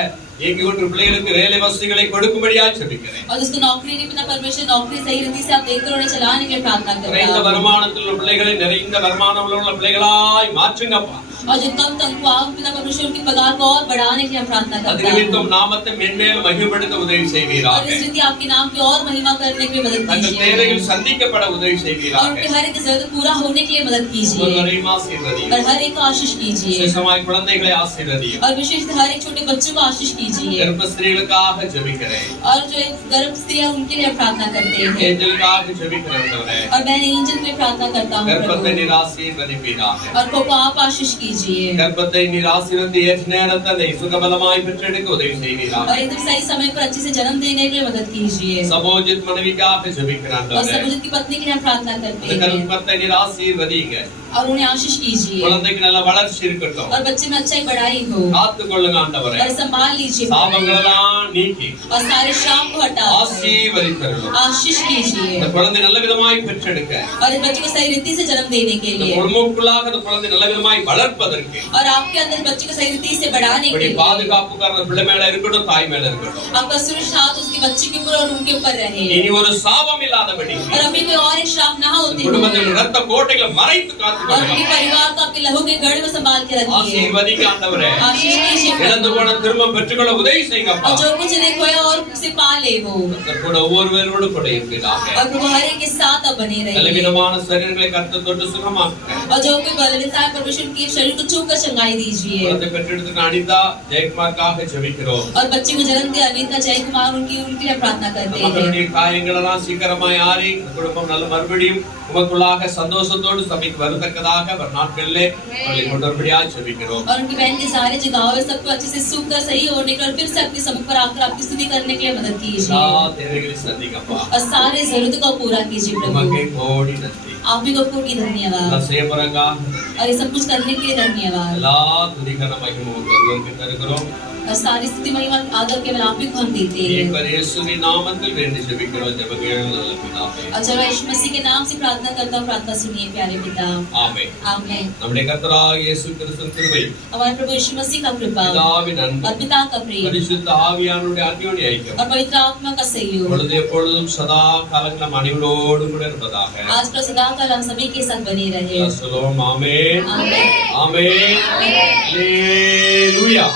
एक और பிள்ளைகளுக்கு வேலை வசதிகளை கொடுக்கும்படியா ஜெபிக்கிறேன். और उसको नौकरी नहीं पिता परमेश्वर नौकरी सही रीति से आप देखकर उन्हें चलाने के लिए प्रार्थना குறைந்த करता हूँ வருமானத்தில் உள்ள பிள்ளைகளை நிறைந்த வருமானம் உள்ள பிள்ளைகளாய் மாற்றுங்கப்பா. और जो कम तनख्वाह पिता परमेश्वर उनकी पगार को और बढ़ाने के लिए हम प्रार्थना அது करता நிமித்தம் हूँ நாமத்தை மென்மேலும் மகிமைப்படுத்த உதவி और செய்வீராக. इस रीति आपके नाम की और महिमा करने के लिए मदद தங்கள் कीजिए தேவைகள் சந்திக்கப்பட உதவி और செய்வீராக. उनके हर एक जरूरत पूरा होने के लिए मदद कीजिए ஒவ்வொருவரையும் ஆசீர்வதியும். और हर एक को आशीष कीजिए விசேஷமாய் குழந்தைகளை ஆசீர்வதியும். और विशेषतः हर एक छोटे बच्चों को आशीष कीजिए கர்ப்ப ஸ்திரீகளுக்காக ஜெபிக்கிறேன். और जो एक गर्भ स्त्री है उनके लिए प्रार्थना करते हैं ஏஞ்சலுக்காக ஜெபிக்கிறேன். और मैं एंजल के लिए प्रार्थना करता हूँ கர்ப்பத்தை प्रभु நீர் ஆசீர்வதிப்பீராக. और को आप आशीष कीजिए கர்ப்பத்தை நீர் ஆசீர்வதி ஏற்ற நேரத்தை அதை சுகபலமாய் பெற்றெடுக்க உதவி செய்வீராக. और एकदम सही समय पर अच्छे से जन्म देने के लिए मदद कीजिए சபோஜித் மனைவிக்காக ஜெபிக்கிறேன். और सबूत की पत्नी के लिए हम प्रार्थना करते हैं கர்ப்பத்தை நீர் ஆசீர்வதிங்க. और उन्हें आशीष कीजिए குழந்தைக்கு நல்ல வளர்ச்சி இருக்கட்டும். और बच्चे में अच्छाई बढ़ाई हो காத்துக்கொள்ளுங்க ஆண்டவரே. और संभाल लीजिए சாபங்களெல்லாம் நீக்கி और सारे शाप को हटा ஆசீர்வதித்தருளும். आशीष कीजिए இந்த குழந்தை நல்ல விதமாய் பெற்றெடுக்க, और इस बच्चे को सही रीति से जन्म देने के இந்த लिए குடும்பக்குள்ளாக இந்த குழந்தை நல்ல விதமாய் வளர்ப்பதற்கு और आपके अंदर बच्चे को सही रीति से बढ़ाने के இப்படி लिए பாதுகாப்புக்காரர் பிள்ளை மேல இருக்கட்டும், தாய் மேல இருக்கட்டும். आपका सुरक्षा हाथ उसके बच्चे के ऊपर और उनके ऊपर रहे இனி ஒரு சாபம் இல்லாதபடி और अभी कोई और एक श्राप ना होते हुए குடும்பத்தின் ரத்த கோட்டைகளை மறைத்து और காத்துக்கொள்ளுங்க. अपने परिवार को आपके लहू के गढ़ में संभाल के रखिए ஆசீர்வதிங்க ஆண்டவரே. आशीष कीजिए இழந்து போன திரும்ப பெற்றுக்கொள்ள உதவி செய்யுங்கப்பா. और जो कुछ नहीं खोया और उसे पा ले वो கர்த்தர் கூட ஒவ்வொருவரோடு கூட இருப்பீராக. और प्रभु हर एक के साथ अब बने रहिए பலவீனமான சரீரங்களை கர்த்தர் தொட்டு சுகமாக்குங்க. और जो कोई बलवंता है परमेश्वर के शरीर को छू कर चंगाई दीजिए குழந்தை பெற்றெடுத்துக்க அனிதா ஜெயக்குமார்க்காக ஜெபிக்கிறோம். और बच्चे को जन्म दे अनीता जय कुमार उनके लिए प्रार्थना करते हैं நமக்களுடைய காயங்கள் எல்லாம் சீக்கிரமாய் ஆறி இந்த குடும்பம் நல்ல மறுபடியும் உமக்குள்ளாக சந்தோஷத்தோடு சபைக்கு வரத்தக்கதாக ஒரு நாட்களிலே அவர்களை கொண்டு வரும்படியாக ஜெபிக்கிறோம். और उनकी बहन के सारे जो गाँव है सबको अच्छे से सूख कर सही होने के और फिर से अपनी समुख पर आकर आपकी स्तुति करने के लिए मदद कीजिए எல்லா தேவைகளையும் சந்திங்கப்பா. और सारे जरूरत को पूरा कीजिए உமக்கே प्रभु கோடி நன்றி. आप ही को कोटि धन्यवाद எல்லாம் செய்யப்படுறங்க. और ये सब कुछ करने के लिए धन्यवाद எல்லா துதிகர மகிமை ஒருவருக்கு தருகிறோம். और सारी स्तुति महिमा आदर केवल आप ही को हम देते हैं एक बार இயேசுவின் நாமத்தில் வேண்டி ஜெபிக்கிறோம். ஜெபங்கள் நல்ல பிதாவே. और चलो यीशु मसीह के नाम से प्रार्थना करता हूँ प्रार्थना सुनिए प्यारे पिता ஆமென். आमीन நம்முடைய கர்த்தராகிய இயேசு கிறிஸ்துவின் கிருபை, हमारे प्रभु यीशु मसीह का कृपा பிதாவின் அன்பு, और पिता का प्रेम பரிசுத்த ஆவியானவருடைய அந்யோன்ய ஐக்கியம் और पवित्र आत्मा का सहयोग பொழுது எப்பொழுதும் சதா காலங்கள் நம் அனைவரோடும் கூட இருப்பதாக. आज पर सदा काल हम सभी के साथ बने रहे சொல்லுவோம். ஆமென். आमीन ஆமென். ஹalleluya.